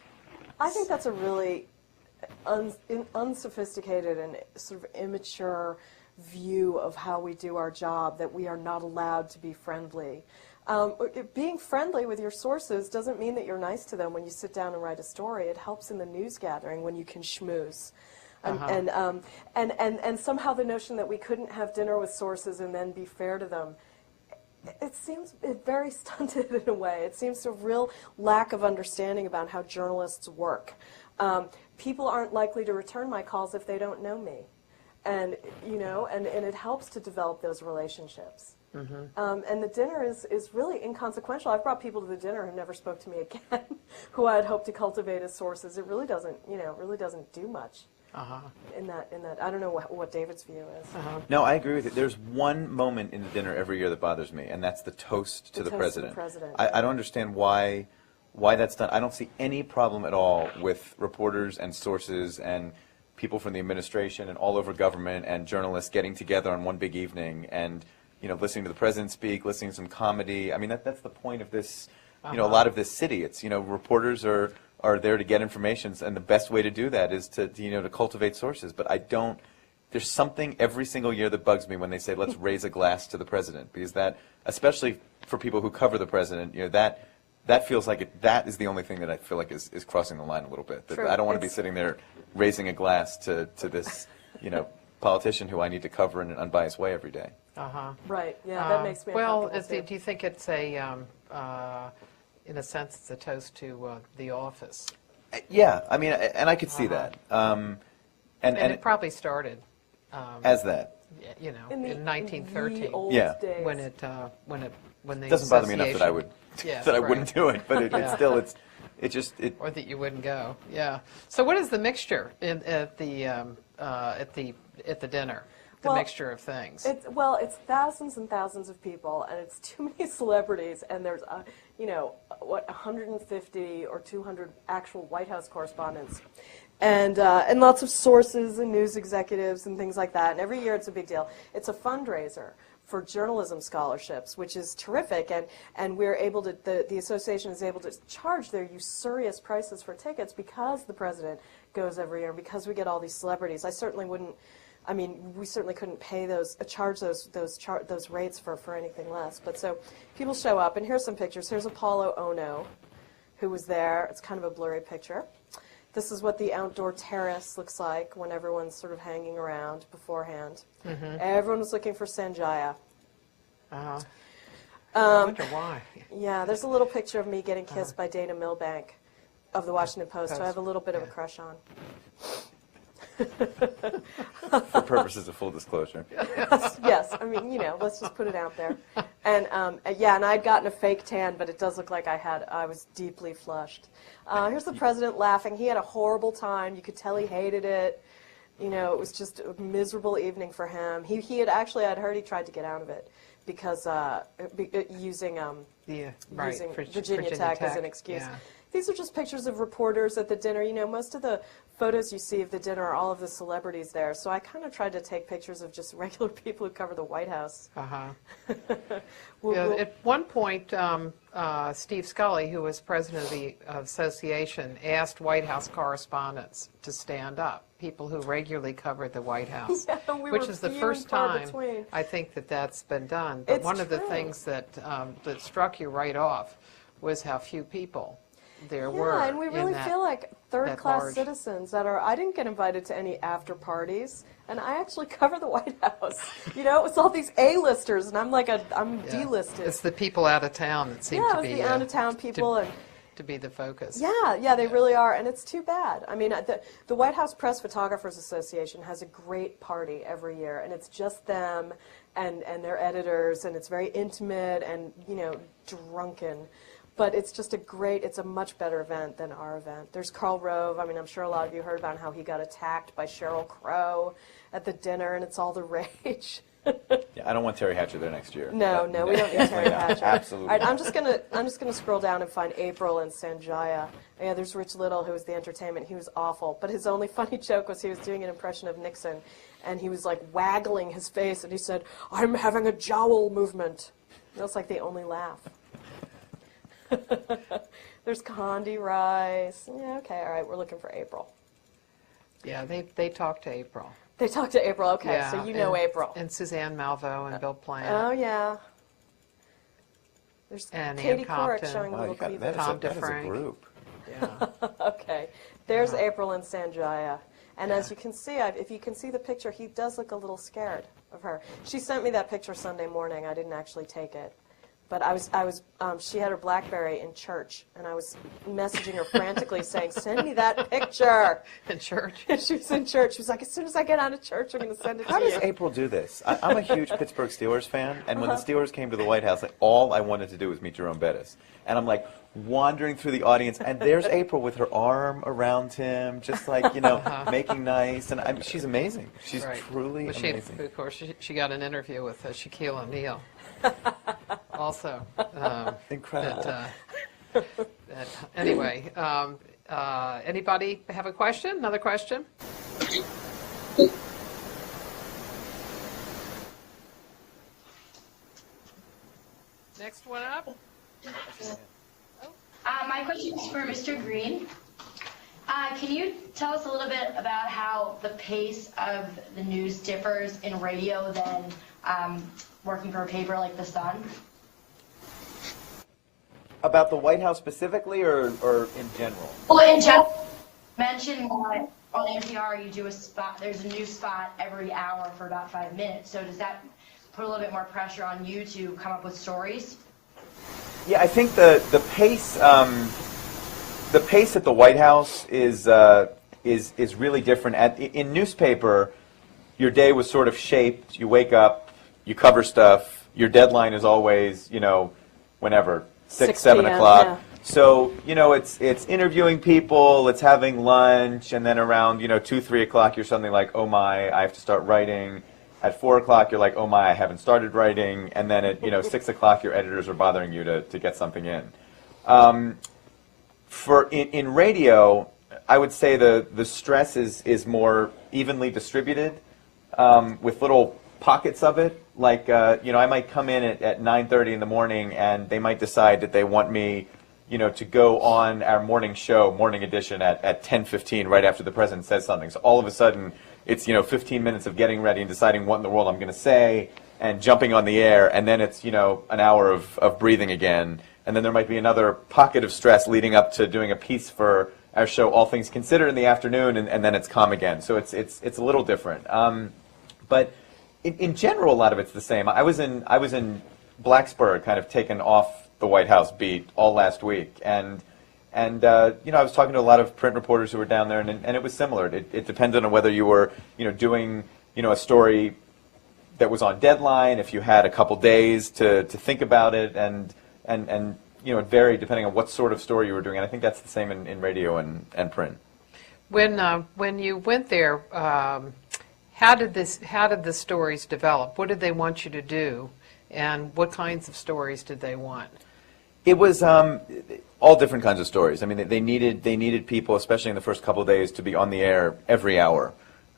I think that's a really unsophisticated and sort of immature view of how we do our job, that we are not allowed to be friendly. Being friendly with your sources doesn't mean that you're nice to them when you sit down and write a story. It helps in the news gathering when you can schmooze. And somehow the notion that we couldn't have dinner with sources and then be fair to them, it seems very stunted in a way. It seems a real lack of understanding about how journalists work. People aren't likely to return my calls if they don't know me. And it helps to develop those relationships. And the dinner is really inconsequential. I've brought people to the dinner who never spoke to me again, who I had hoped to cultivate as sources. It really doesn't do much. In that, I don't know what David's view is. No, I agree with you. There's one moment in the dinner every year that bothers me, and that's the toast to the president. I don't understand why that's done. I don't see any problem at all with reporters and sources and people from the administration and all over government and journalists getting together on one big evening and listening to the president speak, listening to some comedy. I mean, that's the point of this. A lot of this city. It's reporters are there to get information, and the best way to do that is to cultivate sources. But there's something every single year that bugs me when they say, let's raise a glass to the president, because that, especially for people who cover the president, that feels like that is the only thing that I feel like is crossing the line a little bit. True. I don't want to be sitting there raising a glass to this, politician who I need to cover in an unbiased way every day. Right, yeah, that makes me Well, uncomfortable, too. do you think it's in a sense, it's a toast to the office? Yeah, I mean, and I could see that. And it probably started as that. in the 1913 old Yeah. days. when the It doesn't bother me enough that I would Yes, that I right. wouldn't do it, but it's or that you wouldn't go. Yeah. So what is the mixture at the dinner? The mixture of things. It's thousands and thousands of people, and it's too many celebrities, and there's 150 or 200 actual White House correspondents, and lots of sources and news executives and things like that. And every year it's a big deal. It's a fundraiser for journalism scholarships, which is terrific, and we're able to, the association is able to charge their usurious prices for tickets because the president goes every year, because we get all these celebrities. We certainly couldn't pay charge those rates for anything less. But so people show up, and here's some pictures. Here's Apollo Ono, who was there. It's kind of a blurry picture. This is what the outdoor terrace looks like when everyone's sort of hanging around beforehand. Everyone was looking for Sanjaya. I wonder why. Yeah, there's a little picture of me getting kissed by Dana Milbank of the Washington Post, who I have a little bit of a crush on. For purposes of full disclosure. Yes, I mean, let's just put it out there. And and I'd gotten a fake tan, but it does look like I was deeply flushed. Here's the president laughing. He had a horrible time. You could tell he hated it. It was just a miserable evening for him. I'd heard he tried to get out of it because using Yeah, right. using for Virginia Tech as an excuse. Yeah. These are just pictures of reporters at the dinner. You know, most of the photos you see of the dinner are all of the celebrities there. So I kind of tried to take pictures of just regular people who cover the White House. Uh-huh. We'll- Yeah, we'll- at one point, Steve Scully, who was president of the association, asked White House correspondents to stand up, people who regularly covered the White House, Yeah, we which were is the few first and far time between. I think that that's been done. But It's one of the true. things that struck you right off was how few people there were. Yeah, and we really in that. feel like third-class large- citizens that are. I didn't get invited to any after parties, and I actually cover the White House. You know, it was all these A-listers, and I'm Yeah. D-listed. It's the people out of town that seem Yeah, to it was be the out-of-town people, and to be the focus. yeah, they really are, and it's too bad. I mean, the White House Press Photographers Association has a great party every year, and it's just them and their editors, and it's very intimate and, you know, drunken. But it's just it's a much better event than our event. There's Karl Rove. I mean, I'm sure a lot of you heard about how he got attacked by Sheryl Crow at the dinner, and it's all the rage. Yeah, I don't want Terry Hatcher there next year. No, we don't need Terry Yeah, Hatcher. absolutely All right, not. I'm just gonna scroll down and find April and Sanjaya. Yeah, there's Rich Little, who was the entertainment. He was awful, but his only funny joke was he was doing an impression of Nixon, and he was like waggling his face, and he said, "I'm having a jowl movement." That's like the only laugh. There's Condi Rice. Yeah, okay, all right, we're looking for April. Yeah, they talked to April. They talked to April. Okay, Yeah, so you know and- April. And Suzanne Malveaux and Bill Plant. Oh yeah. There's And Katie Ann Couric Compton. showing Oh, little you got, cleavage. Tom that is a DeFrank. group. Yeah. Okay, there's Yeah. April and Sanjaya. And as you can see, if you can see the picture, he does look a little scared of her. She sent me that picture Sunday morning. I didn't actually take it. But she had her BlackBerry in church, and I was messaging her frantically saying, "Send me that picture." In church. She was in church. She was like, "As soon as I get out of church, I'm going to send it How to does you." April do this? I'm a huge Pittsburgh Steelers fan, and when the Steelers came to the White House, all I wanted to do was meet Jerome Bettis. And I'm like wandering through the audience, and there's April with her arm around him, just like, you know, making nice. And she's amazing. She's Right. truly Well, amazing. of course, she got an interview with Shaquille O'Neal. Also. Incredible. Anyway, anybody have a question? Another question? Next one up. My question is for Mr. Green. Can you tell us a little bit about how the pace of the news differs in radio than working for a paper like The Sun? About the White House specifically, or in general? Well, in general, you mentioned that on NPR you do a spot, there's a new spot every hour for about 5 minutes. So does that put a little bit more pressure on you to come up with stories? Yeah, I think the pace at the White House is really different. In newspaper, your day was sort of shaped. You wake up, you cover stuff. Your deadline is always, you know, whenever 6, 7 p.m., o'clock. yeah. So, you know, it's interviewing people, it's having lunch, and then around, 2, 3 o'clock, you're suddenly like, oh my, I have to start writing. At 4 o'clock, you're like, oh my, I haven't started writing. And then at 6 o'clock, your editors are bothering you to get something in. In radio, I would say the stress is more evenly distributed with little pockets of it. Like, I might come in at 9:30 in the morning, and they might decide that they want me, to go on our morning show, morning edition at 10:15, right after the president says something. So all of a sudden, it's 15 minutes of getting ready and deciding what in the world I'm going to say, and jumping on the air, and then it's an hour of breathing again, and then there might be another pocket of stress leading up to doing a piece for our show, All Things Considered, in the afternoon, and then it's calm again. So it's a little different. But in general, a lot of it's the same. I was in Blacksburg, kind of taken off the White House beat all last week, and I was talking to a lot of print reporters who were down there, and it was similar. It depended on whether you were doing a story that was on deadline, if you had a couple days to think about it, and it varied depending on what sort of story you were doing. And I think that's the same in radio and print. When you went there, how did the stories develop? What did they want you to do? And what kinds of stories did they want? It was all different kinds of stories. I mean, they needed people, especially in the first couple of days, to be on the air every hour,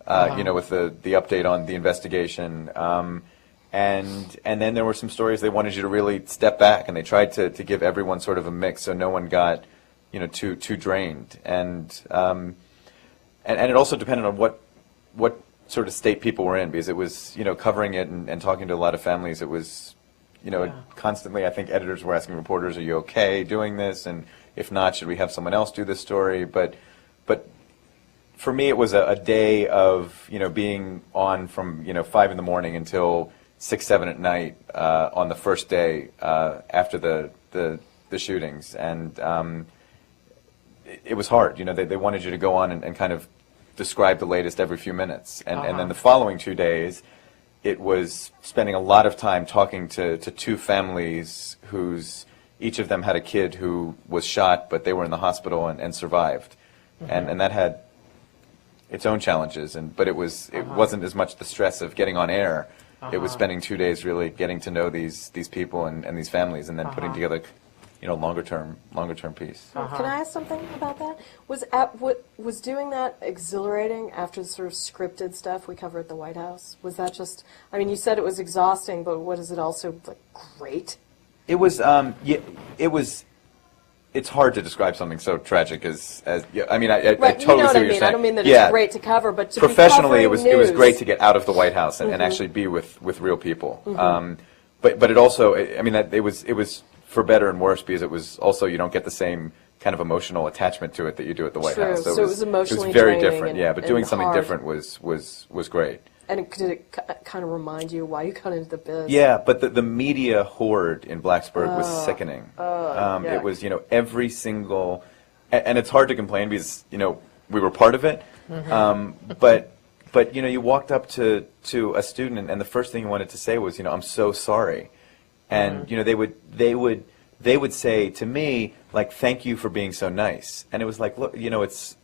with the update on the investigation. And then there were some stories they wanted you to really step back, and they tried to give everyone sort of a mix so no one got, too drained. And it also depended on what sort of state people were in, because it was, covering it and talking to a lot of families, it was, constantly, I think editors were asking reporters, are you okay doing this? And if not, should we have someone else do this story? But for me, it was a day of, being on from, 5 in the morning until 6, 7 at night on the first day after the shootings. And it was hard. They wanted you to go on and kind of describe the latest every few minutes. And then the following 2 days, it was spending a lot of time talking to two families each of them had a kid who was shot, but they were in the hospital and survived. And that had its own challenges, but it wasn't as much the stress of getting on air. It was spending 2 days really getting to know these people and these families, and then putting together longer term piece. Can I ask something about that? Was doing that exhilarating after the sort of scripted stuff we covered at the White House? Was that just? I mean, you said it was exhausting, but is it also great? It was. It was. It's hard to describe something so tragic as I mean, I Right, totally you know what see what I you're mean. saying. I don't mean that Yeah. it's great to cover, but to Professionally, be it was great to get out of the White House and actually be with real people. But it also, I mean, that it was for better and worse, because it was also, you don't get the same kind of emotional attachment to it that you do at the White True. House. So it was emotionally very draining different, and- but doing and something hard. different was great. And did it kind of remind you why you got into the biz? Yeah, but the media horde in Blacksburg was sickening. yuck. It was, every single, and it's hard to complain because, we were part of it. But you walked up to a student and the first thing you wanted to say was, I'm so sorry. And, they would say to me, like, thank you for being so nice. And it was like, look, it's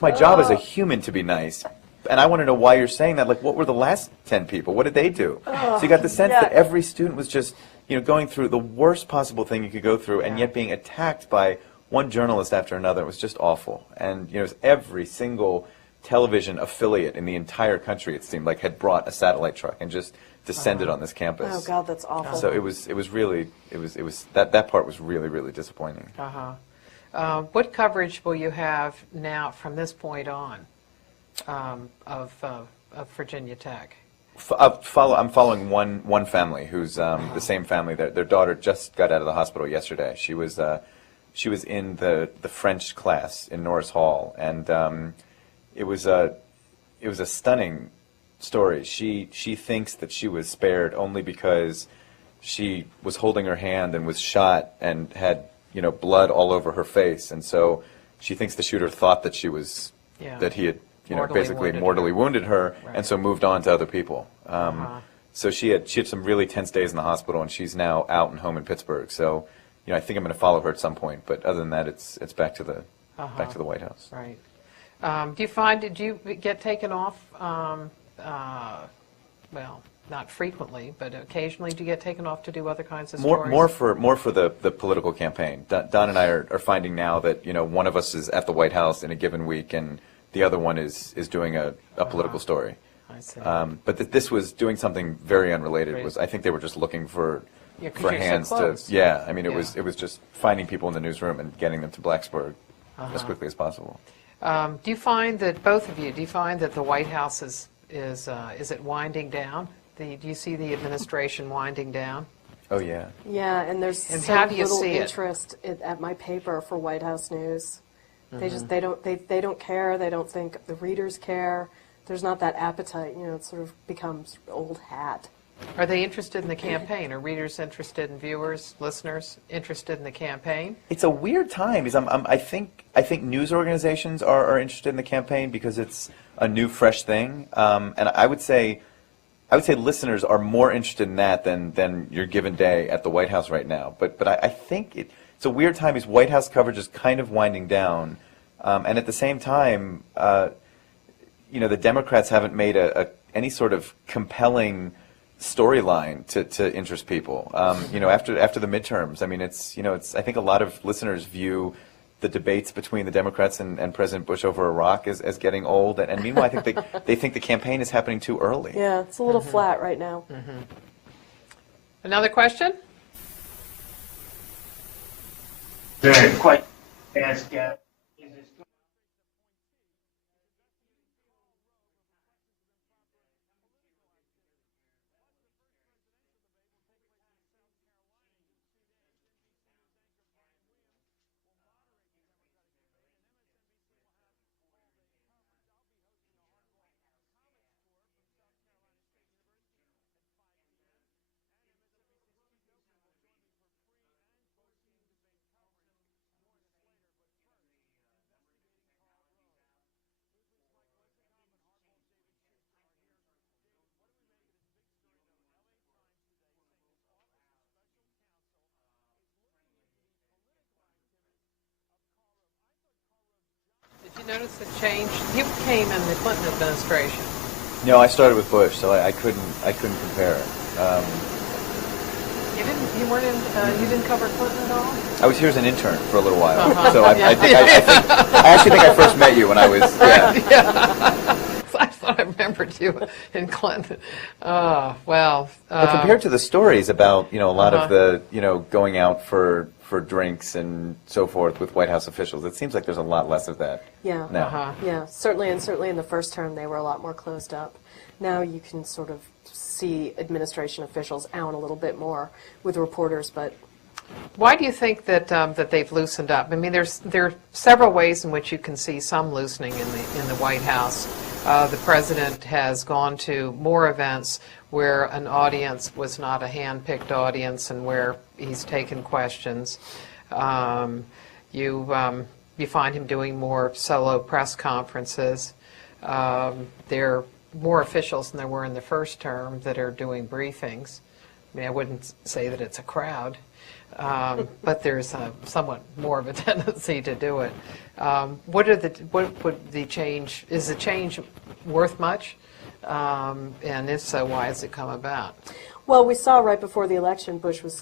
my job as a human to be nice. And I want to know why you're saying that. Like, what were the last 10 people? What did they do? So you got the sense that every student was just, going through the worst possible thing you could go through, and yet being attacked by one journalist after another. It was just awful. And, it was every single television affiliate in the entire country, it seemed like, had brought a satellite truck and just descended on this campus. Oh God, that's awful. So it was really, that part was really, really disappointing. What coverage will you have now from this point on of Virginia Tech? I'm following one family who's the same family. Their daughter just got out of the hospital yesterday. She was in the French class in Norris Hall, and it was a stunning story. She thinks that she was spared only because she was holding her hand and was shot and had blood all over her face, and so she thinks the shooter thought that that he had basically mortally wounded her, Right. and so moved on to other people. So she had some really tense days in the hospital, and she's now out and home in Pittsburgh. So, I think I'm going to follow her at some point. But other than that, it's back to the White House. Right. Did you get taken off? Well, not frequently, but occasionally, do you get taken off to do other kinds of stories? More for the political campaign. Don and I are finding now that one of us is at the White House in a given week, and the other one is doing a political story. I see. But this was doing something very unrelated. Great. I think they were just looking for Yeah, 'cause for you're so hands close. to. Yeah, I mean, it Yeah. was just finding people in the newsroom and getting them to Blacksburg as quickly as possible. Do you find that the White House is it winding down? Do you see the administration winding down? Oh yeah. Yeah, and there's And so how do you little see it? interest at my paper for White House news. They just Mm-hmm. they don't care. They don't think the readers care. There's not that appetite. It sort of becomes old hat. Are they interested in the campaign? Are readers interested in viewers, listeners interested in the campaign? It's a weird time because I think news organizations are interested in the campaign because it's a new, fresh thing, and I would say listeners are more interested in that than your given day at the White House right now. But I think it's a weird time because White House coverage is kind of winding down, and at the same time, the Democrats haven't made any sort of compelling storyline to interest people. After the midterms, I mean, I think a lot of listeners view the debates between the Democrats and President Bush over Iraq as getting old, and meanwhile, I think they think the campaign is happening too early. Yeah, it's a little flat right now. Another question? Quite ask, is this Did you notice the change? You came in the Clinton administration. No, I started with Bush, so I couldn't compare. You didn't cover Clinton at all? I was here as an intern for a little while, so I actually think I first met you when I was. Yeah. I thought I remembered you in Clinton. Well. But compared to the stories about a lot of the going out for drinks and so forth with White House officials, it seems like there's a lot less of that. Yeah. Now. Yeah, certainly in the first term they were a lot more closed up. Now you can sort of see administration officials out a little bit more with reporters, but Why do you think that that they've loosened up? I mean, there are several ways in which you can see some loosening in the White House. The president has gone to more events where an audience was not a hand-picked audience and where he's taken questions. You find him doing more solo press conferences. There are more officials than there were in the first term that are doing briefings. I mean, I wouldn't say that it's a crowd, but there's somewhat more of a tendency to do it. What would the change? Is the change worth much? And if so, why has it come about? well, we saw right before the election, Bush was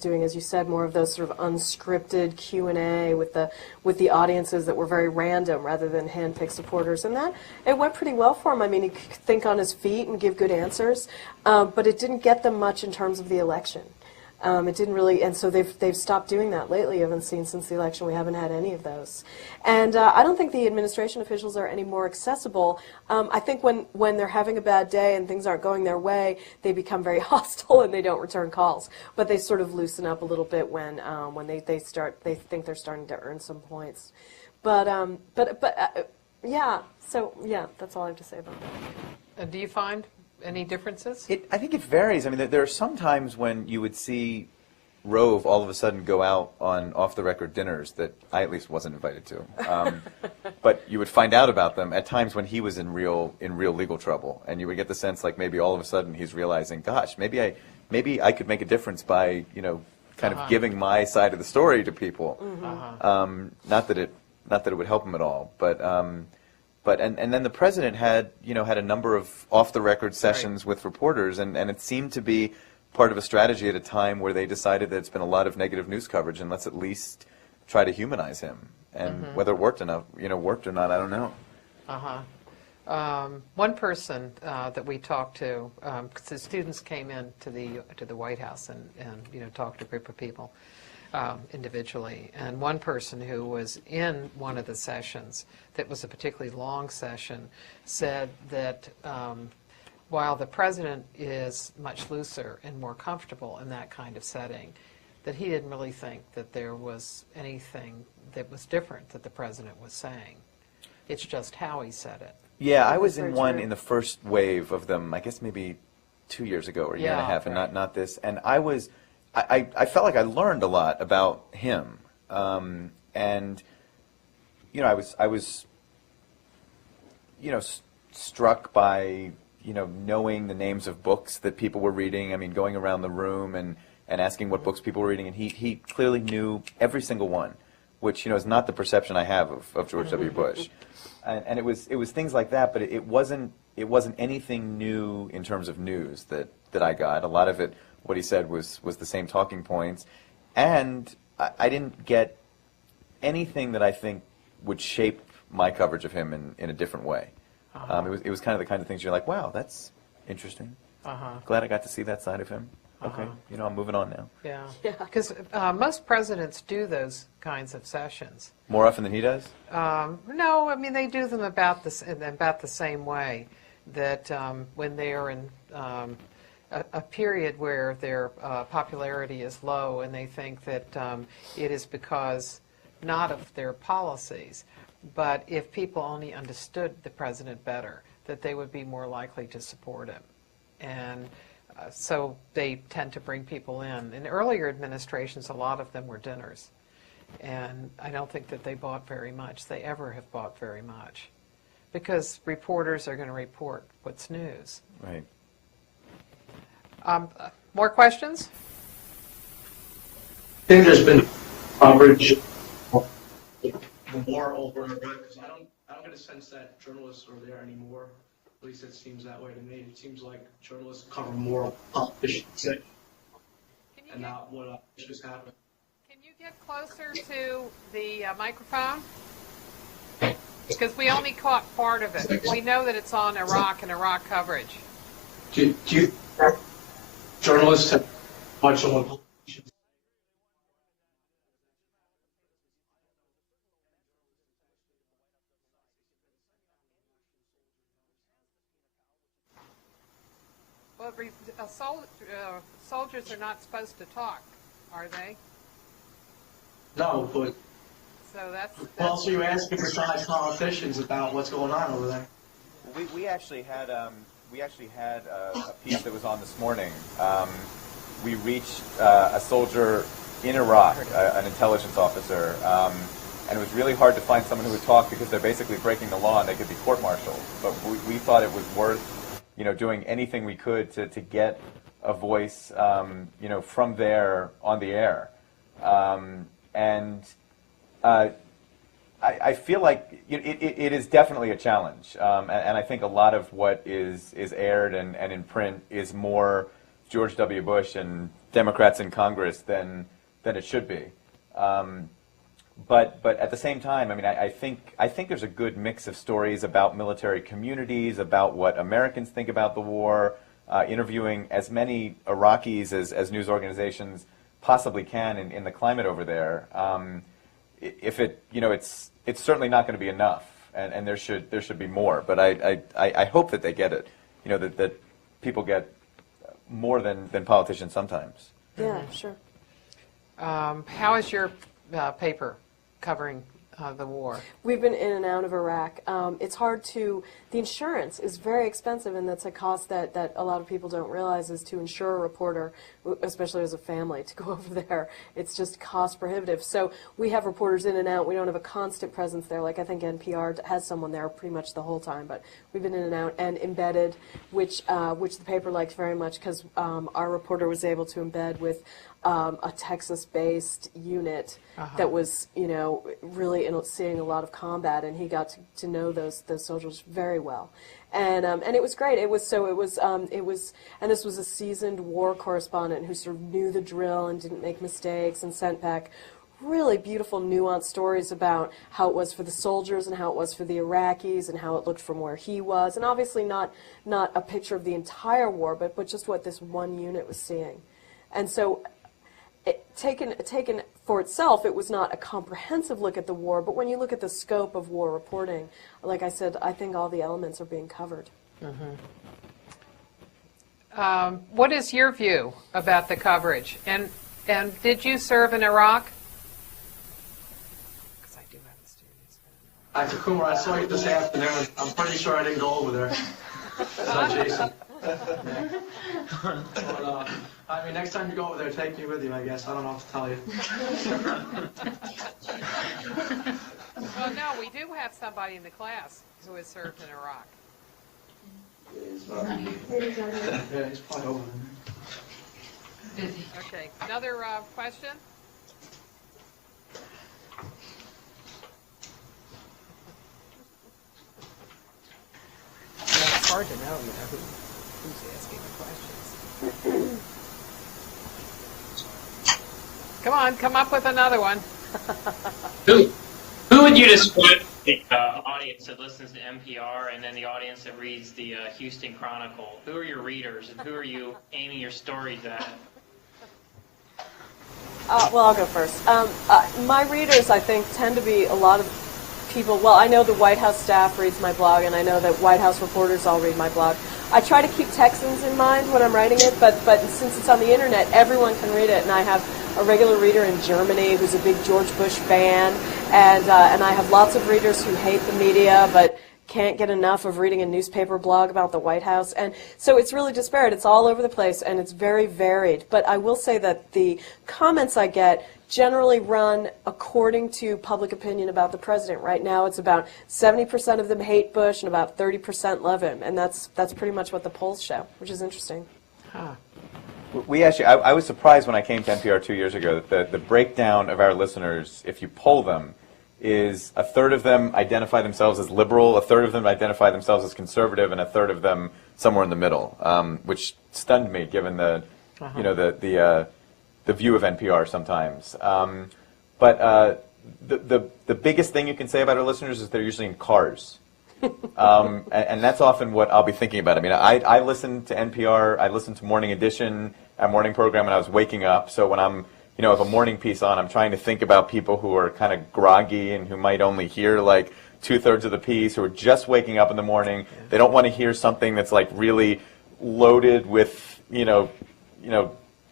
doing, as you said, more of those sort of unscripted Q&A with the audiences that were very random rather than hand-picked supporters, and that it went pretty well for him. I mean, he could think on his feet and give good answers, but it didn't get them much in terms of the election. It didn't really, and so they've stopped doing that lately. I haven't seen since the election. We haven't had any of those, and I don't think the administration officials are any more accessible. I think when they're having a bad day and things aren't going their way, they become very hostile and they don't return calls. But they sort of loosen up a little bit when they think they're starting to earn some points. But yeah. So yeah, that's all I have to say about that. Do you find any differences? I think it varies. I mean, there are some times when you would see Rove all of a sudden go out on off-the-record dinners that I at least wasn't invited to. But you would find out about them at times when he was in real legal trouble, and you would get the sense like maybe all of a sudden he's realizing, gosh, maybe I could make a difference by kind of giving my side of the story to people. Mm-hmm. Not that it would help him at all, but then the president had a number of off-the-record sessions with reporters, and it seemed to be part of a strategy at a time where they decided that it's been a lot of negative news coverage, and let's at least try to humanize him. And whether it worked or not, I don't know. One person that we talked to, because the students came in to the White House and talked to a group of people individually, and one person who was in one of the sessions that was a particularly long session said that while the president is much looser and more comfortable in that kind of setting, that he didn't really think that there was anything that was different that the president was saying. It's just how he said it. Yeah, I was in one in the first wave of them, I guess maybe 2 years ago or a year and a half, and not this. And I felt like I learned a lot about him. And I was struck by knowing the names of books that people were reading. I mean, going around the room and asking what books people were reading, and he clearly knew every single one, which is not the perception I have of George W. Bush. And it was things like that, but it wasn't anything new in terms of news that that I got. A lot of it, what he said was the same talking points. And I didn't get anything that I think would shape my coverage of him in a different way. It was kind of the things you're like, wow, that's interesting. Glad I got to see that side of him. Okay, I'm moving on now. Yeah. Yeah. Because most presidents do those kinds of sessions. More often than he does? No, I mean, they do them about the same way, that when they are in a period where their popularity is low and they think that it is because not of their policies, but if people only understood the president better, that they would be more likely to support him. And so they tend to bring people in. In earlier administrations, a lot of them were dinners. And I don't think that they bought very much. They ever have bought very much. Because reporters are going to report what's news. Right. More questions? I think there's been coverage of the war over in Iraq, because I don't get a sense that journalists are there anymore. At least it seems that way to me. It seems like journalists cover more politicians and not what just happened. Can you get closer to the microphone? Because we only caught part of it. We know that it's on Iraq and Iraq coverage. Do you think journalists have much on what politicians? Well, soldiers are not supposed to talk, are they? No, but So that's well, so you're asking besides politicians about what's going on over there. We actually had a piece that was on this morning. We reached a soldier in Iraq, an intelligence officer, and it was really hard to find someone who would talk because they're basically breaking the law and they could be court-martialed. But we thought it was worth, doing anything we could to get a voice, from there on the air. I feel like it is definitely a challenge, and I think a lot of what is aired and in print is more George W. Bush and Democrats in Congress than it should be. But at the same time, I mean, I think there's a good mix of stories about military communities, about what Americans think about the war, interviewing as many Iraqis as news organizations possibly can in the climate over there. If it's certainly not going to be enough, and there should be more. But I hope that they get it. That people get more than politicians sometimes. Yeah, sure. how is your paper covering the war? We've been in and out of Iraq. It's hard to, the insurance is very expensive, and that's a cost that a lot of people don't realize is to insure a reporter, especially as a family, to go over there. It's just cost prohibitive. So we have reporters in and out. We don't have a constant presence there. Like I think NPR has someone there pretty much the whole time, but we've been in and out. And embedded, which the paper liked very much because our reporter was able to embed with a Texas-based unit that was, really seeing a lot of combat, and he got to know those soldiers very well, and it was great. And this was a seasoned war correspondent who sort of knew the drill and didn't make mistakes, and sent back really beautiful, nuanced stories about how it was for the soldiers and how it was for the Iraqis and how it looked from where he was, and obviously not a picture of the entire war, but just what this one unit was seeing, and so. Taken for itself, it was not a comprehensive look at the war, but when you look at the scope of war reporting, like I said, I think all the elements are being covered. Mm-hmm. What is your view about the coverage? And did you serve in Iraq? Because I do have a student. Dr. Kumar, I saw you this afternoon. I'm pretty sure I didn't go over there. It's not Jason. But, next time you go over there, take me with you, I guess. I don't know what to tell you. Well, no, we do have somebody in the class who has served in Iraq. Yeah, he's probably over there. Okay, another question? It's hard to know, who's asking the questions. Come on, come up with another one. Who would you describe the audience that listens to NPR and then the audience that reads the Houston Chronicle? Who are your readers and who are you aiming your stories at? Well, I'll go first. My readers, I think, tend to be a lot of people. Well, I know the White House staff reads my blog, and I know that White House reporters all read my blog. I try to keep Texans in mind when I'm writing it, but since it's on the internet, everyone can read it, and I have a regular reader in Germany who's a big George Bush fan, and I have lots of readers who hate the media, but can't get enough of reading a newspaper blog about the White House. And so it's really disparate. It's all over the place, and it's very varied. But I will say that the comments I get generally run according to public opinion about the president. Right now it's about 70% of them hate Bush and about 30% love him. And that's pretty much what the polls show, which is interesting. We actually, I was surprised when I came to NPR 2 years ago that the breakdown of our listeners, if you poll them, is a third of them identify themselves as liberal, a third of them identify themselves as conservative, and a third of them somewhere in the middle, which stunned me given the, you know, the view of NPR sometimes. But the biggest thing you can say about our listeners is they're usually in cars. And that's often what I'll be thinking about. I mean, I listen to NPR, I listen to Morning Edition, our morning program, when I was waking up. So when I'm, you know, have a morning piece on, I'm trying to think about people who are kind of groggy and who might only hear like 2/3 of the piece, who are just waking up in the morning. They don't want to hear something that's like really loaded with, you know,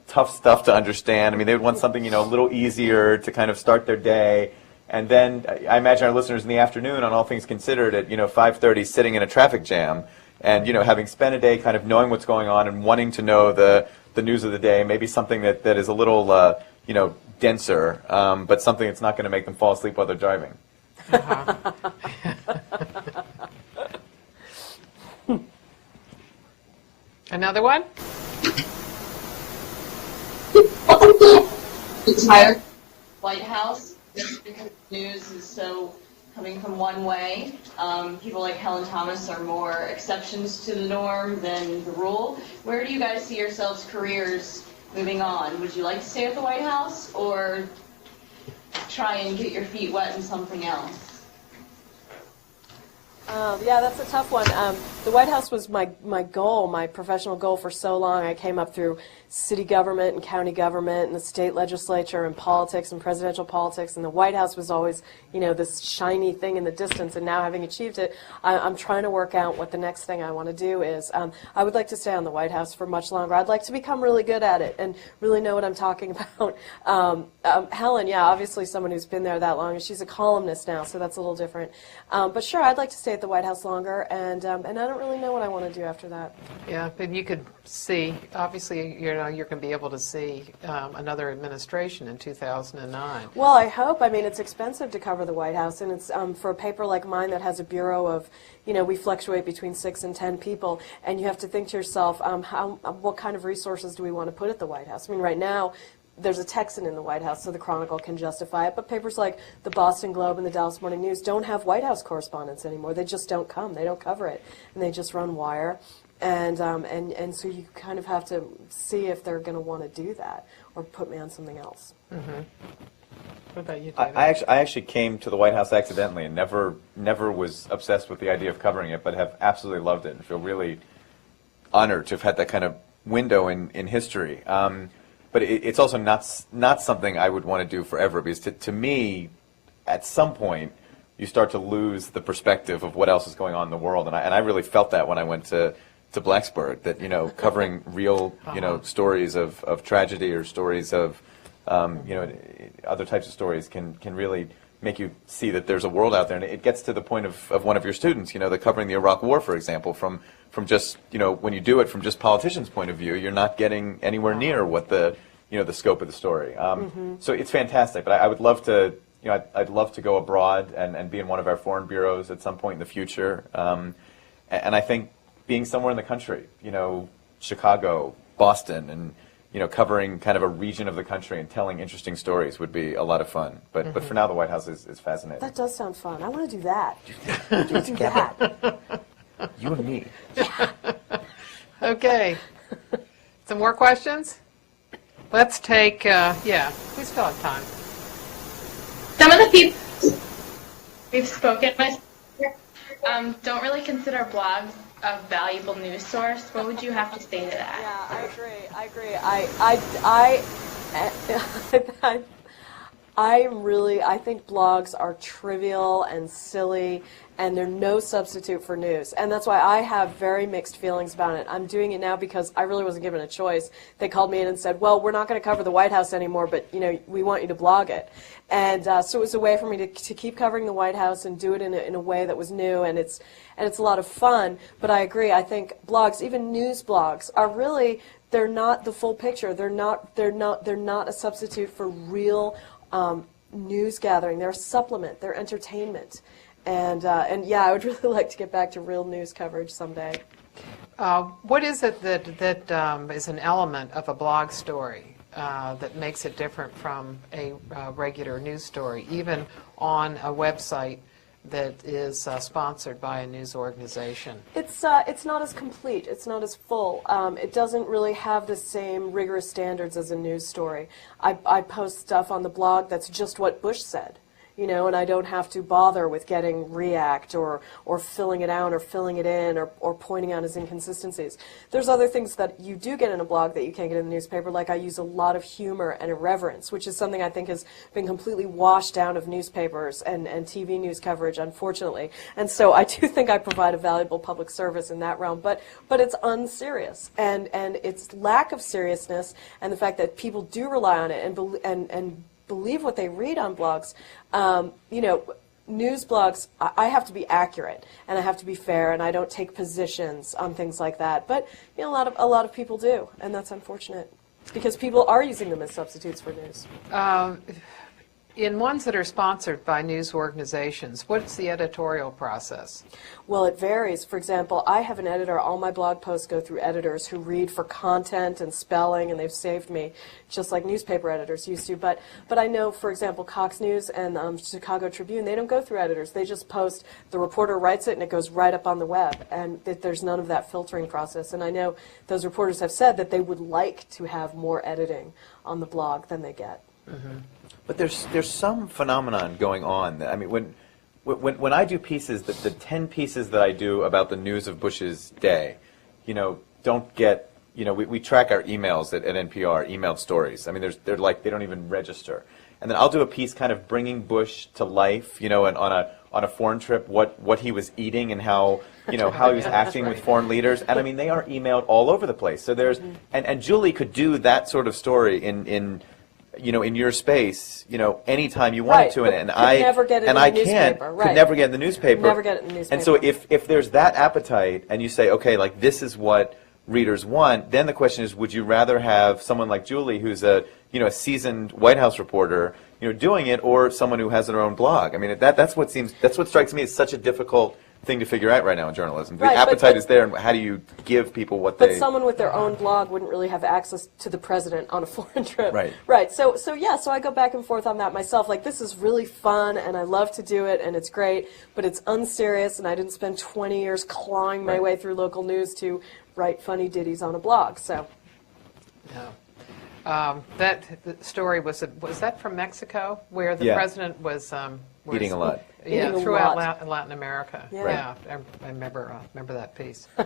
tough stuff to understand. I mean, they would want something, you know, a little easier to kind of start their day. And then I imagine our listeners in the afternoon, on All Things Considered, at, you know, 5:30, sitting in a traffic jam, and, you know, having spent a day kind of knowing what's going on and wanting to know the news of the day, maybe something that is a little, you know, denser, but something that's not going to make them fall asleep while they're driving. Another one? Entire White House, because news is so coming from one way. People like Helen Thomas are more exceptions to the norm than the rule. Where do you guys see yourselves careers moving on? Would you like to stay at the White House or try and get your feet wet in something else? Yeah, that's a tough one. The White House was my goal, my professional goal for so long. I came up through city government and county government and the state legislature and politics and presidential politics, and the White House was always, you know, this shiny thing in the distance. And now, having achieved it, I'm trying to work out what the next thing I want to do is. I would like to stay on the White House for much longer. I'd like to become really good at it and really know what I'm talking about. Helen, yeah, obviously someone who's been there that long, and she's a columnist now, so that's a little different. But sure, I'd like to stay at the White House longer, and I don't really know what I want to do after that. Yeah, but you could see, obviously, you know, you're going to be able to see another administration in 2009. Well, I hope. I mean, it's expensive to cover the White House, and it's for a paper like mine that has a bureau of, you know, we fluctuate between 6 and 10 people, and you have to think to yourself, what kind of resources do we want to put at the White House? I mean, right now, there's a Texan in the White House, so the Chronicle can justify it. But papers like the Boston Globe and the Dallas Morning News don't have White House correspondents anymore. They just don't come. They don't cover it, and they just run wire. And so you kind of have to see if they're going to want to do that or put me on something else. Mm-hmm. What about you, David? I actually came to the White House accidentally and never was obsessed with the idea of covering it, but have absolutely loved it and feel really honored to have had that kind of window in history. But it's also not something I would want to do forever, because to me, at some point, you start to lose the perspective of what else is going on in the world. And I really felt that when I went to Blacksburg, that, you know, covering real, you know, stories of tragedy or stories of, you know, other types of stories can really make you see that there's a world out there. And it gets to the point of one of your students, you know, the covering the Iraq War, for example, from just, you know, when you do it from just politicians' point of view, you're not getting anywhere near what the, you know, the scope of the story. So it's fantastic, but I would love to, you know, I'd love to go abroad and be in one of our foreign bureaus at some point in the future. And I think being somewhere in the country, you know, Chicago, Boston, and, you know, covering kind of a region of the country and telling interesting stories would be a lot of fun. But for now, the White House is fascinating. That does sound fun. I want to do that. Do that. You and me. Okay. Some more questions? Let's take, we still have time. Some of the people we've spoken with don't really consider blogs a valuable news source. What would you have to say to that? Yeah, I agree. I think blogs are trivial and silly, and they're no substitute for news. And that's why I have very mixed feelings about it. I'm doing it now because I really wasn't given a choice. They called me in and said, well, we're not going to cover the White House anymore, but we want you to blog it. And so it was a way for me to keep covering the White House and do it in a way that was new, and it's a lot of fun. But I agree. I think blogs, even news blogs, are really, they're not the full picture. They're not a substitute for real news gathering. They're a supplement. They're entertainment. And yeah, I would really like to get back to real news coverage someday. What is it that is an element of a blog story that makes it different from a regular news story, even on a website that is sponsored by a news organization? It's not as complete. It's not as full. It doesn't really have the same rigorous standards as a news story. I post stuff on the blog that's just what Bush said. And I don't have to bother with getting react or filling it out or filling it in or pointing out his inconsistencies. There's other things that you do get in a blog that you can't get in the newspaper, like I use a lot of humor and irreverence, which is something I think has been completely washed out of newspapers and TV news coverage, unfortunately. And so I do think I provide a valuable public service in that realm, but it's unserious. And its lack of seriousness and the fact that people do rely on it and believe what they read on blogs. News blogs, I have to be accurate and I have to be fair, and I don't take positions on things like that. But a lot of people do, and that's unfortunate because people are using them as substitutes for news. In ones that are sponsored by news organizations, what's the editorial process? Well, it varies. For example, I have an editor. All my blog posts go through editors who read for content and spelling, and they've saved me, just like newspaper editors used to. But I know, for example, Cox News and Chicago Tribune, they don't go through editors. They just post, the reporter writes it, and it goes right up on the web, and there's none of that filtering process. And I know those reporters have said that they would like to have more editing on the blog than they get. Mm-hmm. But there's some phenomenon going on. I mean, when I do pieces, the 10 pieces that I do about the news of Bush's day, don't get, we track our emails at NPR, emailed stories. I mean, they're like, they don't even register. And then I'll do a piece kind of bringing Bush to life, and on a foreign trip, what he was eating and how, how he was acting with foreign leaders. And I mean, they are emailed all over the place. So there's, and Julie could do that sort of story in your space, anytime you wanted to, and I never get it and in I the can't, newspaper, could never get in the newspaper. Never get it in the newspaper. And so if there's that appetite, and you say, okay, like this is what readers want, then the question is, would you rather have someone like Julie, who's a seasoned White House reporter, doing it, or someone who has their own blog? I mean, that's what strikes me as such a difficult thing to figure out right now in journalism. The appetite is there, and how do you give people what they... But someone with their own blog wouldn't really have access to the president on a foreign trip. Right. Right. So I go back and forth on that myself. Like, this is really fun, and I love to do it, and it's great, but it's unserious, and I didn't spend 20 years clawing my way through local news to write funny ditties on a blog, so... No. That story, was that from Mexico, where the president was eating a lot. Yeah, Eating a throughout lot. Latin America. Yeah. I remember that piece. Do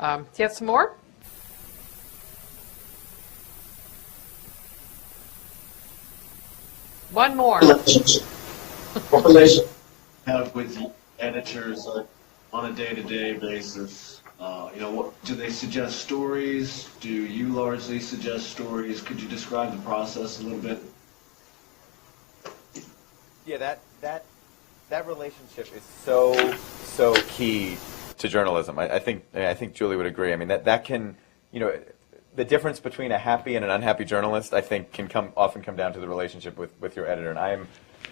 you have some more? One more. What relation have with the editors on a day-to-day basis? What do they suggest stories? Do you largely suggest stories? Could you describe the process a little bit? Yeah, that relationship is so key to journalism. I think Julie would agree. I mean, that can, the difference between a happy and an unhappy journalist, I think, can often come down to the relationship with your editor. And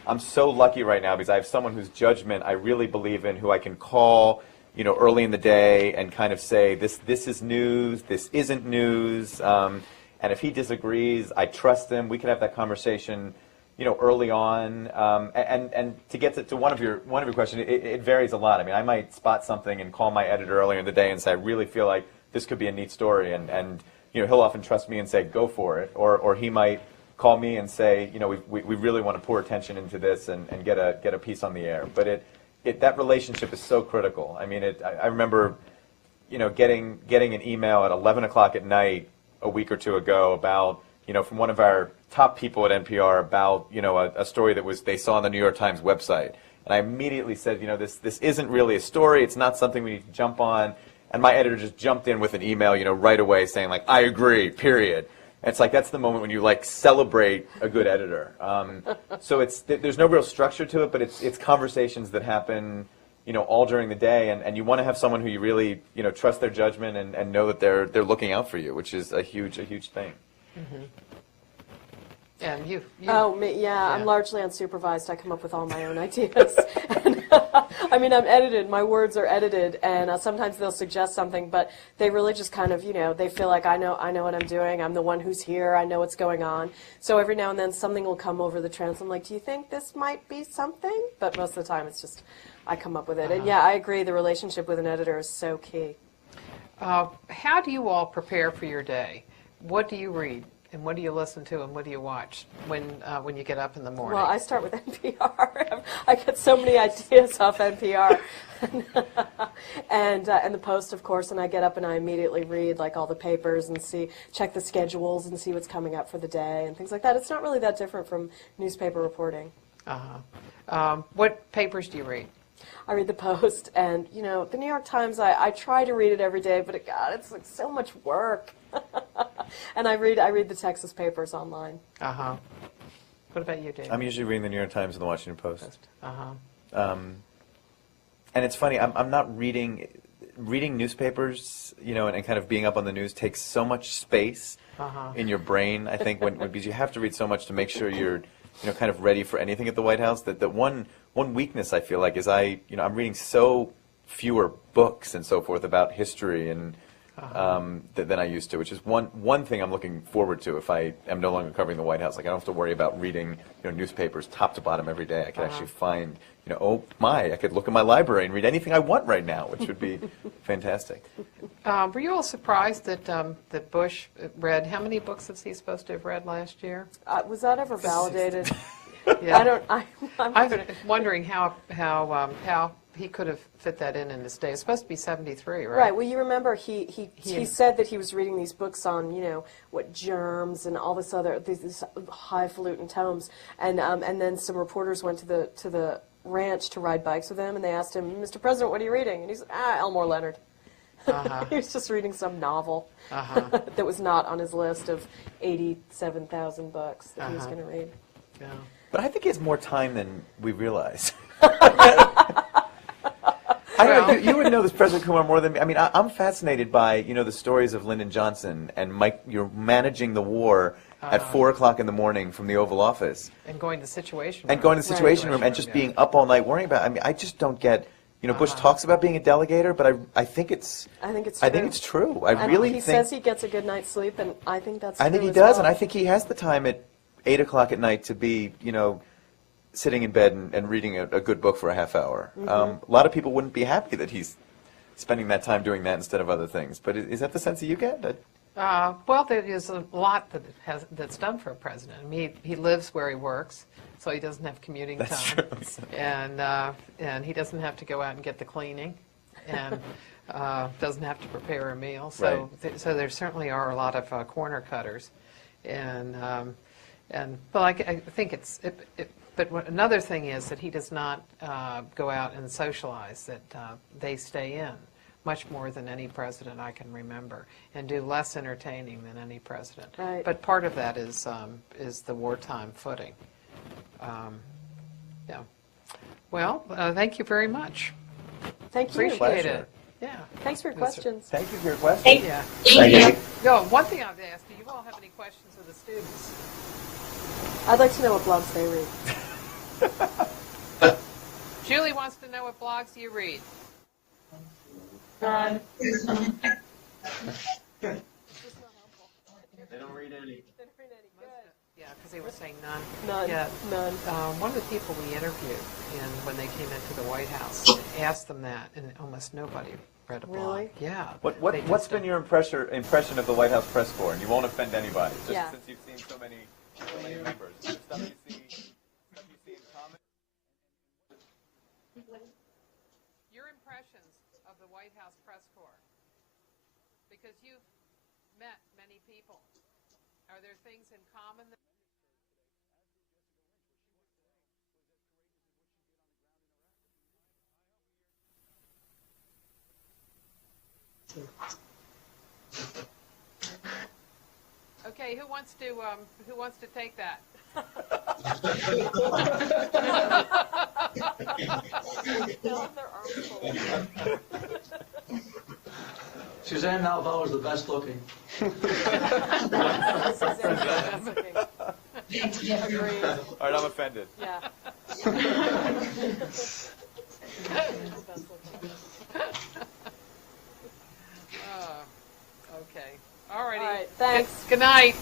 I'm so lucky right now because I have someone whose judgment I really believe in, who I can call, early in the day and kind of say, this is news, this isn't news. And if he disagrees, I trust him. We can have that conversation, early on. And to get to one of your questions, it varies a lot. I mean, I might spot something and call my editor earlier in the day and say, I really feel like this could be a neat story. And he'll often trust me and say, go for it, or he might call me and say, we really want to pour attention into this and get a piece on the air. But that relationship is so critical. I mean, I remember, getting an email at 11 o'clock at night a week or two ago about, from one of our top people at NPR about, a story that they saw on the New York Times website. And I immediately said, this isn't really a story. It's not something we need to jump on. And my editor just jumped in with an email, right away saying, like, I agree, period. And it's like, that's the moment when you, like, celebrate a good editor. So there's no real structure to it, but it's conversations that happen, all during the day. And you want to have someone who you really, trust their judgment and know that they're looking out for you, which is a huge thing. Mm-hmm. And you. Oh, me, yeah, I'm largely unsupervised. I come up with all my own ideas. And, I mean, I'm edited. My words are edited, and sometimes they'll suggest something, but they really just kind of, they feel like I know what I'm doing. I'm the one who's here. I know what's going on. So every now and then something will come over the trans. I'm like, do you think this might be something? But most of the time it's just I come up with it. And yeah, I agree. The relationship with an editor is so key. How do you all prepare for your day? What do you read? And what do you listen to and what do you watch when you get up in the morning? Well, I start with NPR. I get so many ideas off NPR. and the Post, of course, and I get up and I immediately read like all the papers and check the schedules and see what's coming up for the day and things like that. It's not really that different from newspaper reporting. What papers do you read? I read the Post, and the New York Times. I try to read it every day, but it's like so much work. And I read the Texas papers online. What about you, Dave? I'm usually reading the New York Times and the Washington Post. And it's funny. I'm not reading newspapers. And kind of being up on the news takes so much space in your brain. I think because you have to read so much to make sure you're kind of ready for anything at the White House. That one weakness I feel like is I'm reading so fewer books and so forth about history and than I used to, which is one thing I'm looking forward to if I am no longer covering the White House. Like I don't have to worry about reading newspapers top to bottom every day. I can actually find I could look in my library and read anything I want right now, which would be fantastic. Were you all surprised that Bush read, how many books is he supposed to have read last year? Was that ever validated? Yeah. I'm wondering how he could have fit that in his day. It's supposed to be 73, right? Right. Well, you remember he said that he was reading these books on germs and all this other these highfalutin tomes, and then some reporters went to the ranch to ride bikes with him, and they asked him, Mr. President, what are you reading? And he said, Elmore Leonard. He was just reading some novel that was not on his list of 87,000 books that he was going to read. Yeah. But I think he has more time than we realize. I don't know, you would know this, President Kumar, more than me. I mean, I'm fascinated by, the stories of Lyndon Johnson and Mike, you're managing the war at 4 o'clock in the morning from the Oval Office. And going to the Situation Room. And going to the Situation Room and just being up all night worrying about it. I mean, I just don't get, Bush talks about being a delegator, but I think it's true. I really think. He says he gets a good night's sleep, and I think that's true. I think he does, and I think he has the time at 8 o'clock at night to be, sitting in bed and reading a good book for a half hour. A lot of people wouldn't be happy that he's spending that time doing that instead of other things. But is that the sense that you get? Well, there is a lot that's done for a president. I mean, he lives where he works, so he doesn't have commuting That's time. True. And he doesn't have to go out and get the cleaning, and doesn't have to prepare a meal. So so there certainly are a lot of corner cutters, but I think But another thing is that he does not go out and socialize, that they stay in much more than any president I can remember, and do less entertaining than any president. Right. But part of that is the wartime footing. Yeah. Well, thank you very much. Thank you. Appreciate it. Yeah. Thanks for your questions. Thank you for your questions. Yeah. Thank you. No, one thing I've asked, do you all have any questions of the students? I'd like to know what blogs they read. Julie wants to know what blogs you read. They don't read any. Yeah, because they were saying none. None. Yeah. None. One of the people we interviewed when they came into the White House asked them that, and almost nobody read a blog. Really? Yeah. What's been your impression of the White House press corps? And you won't offend anybody, just Yeah. since you've seen so many members. Is there stuff you see in common? Your impressions of the White House press corps, because you've met many people. Are there things in common? Okay, who wants to take that? They'll have their arms full. Suzanne Malveaux is the best looking. Agreed. All right, I'm offended. Yeah. Okay. All righty. All right, thanks. Good night.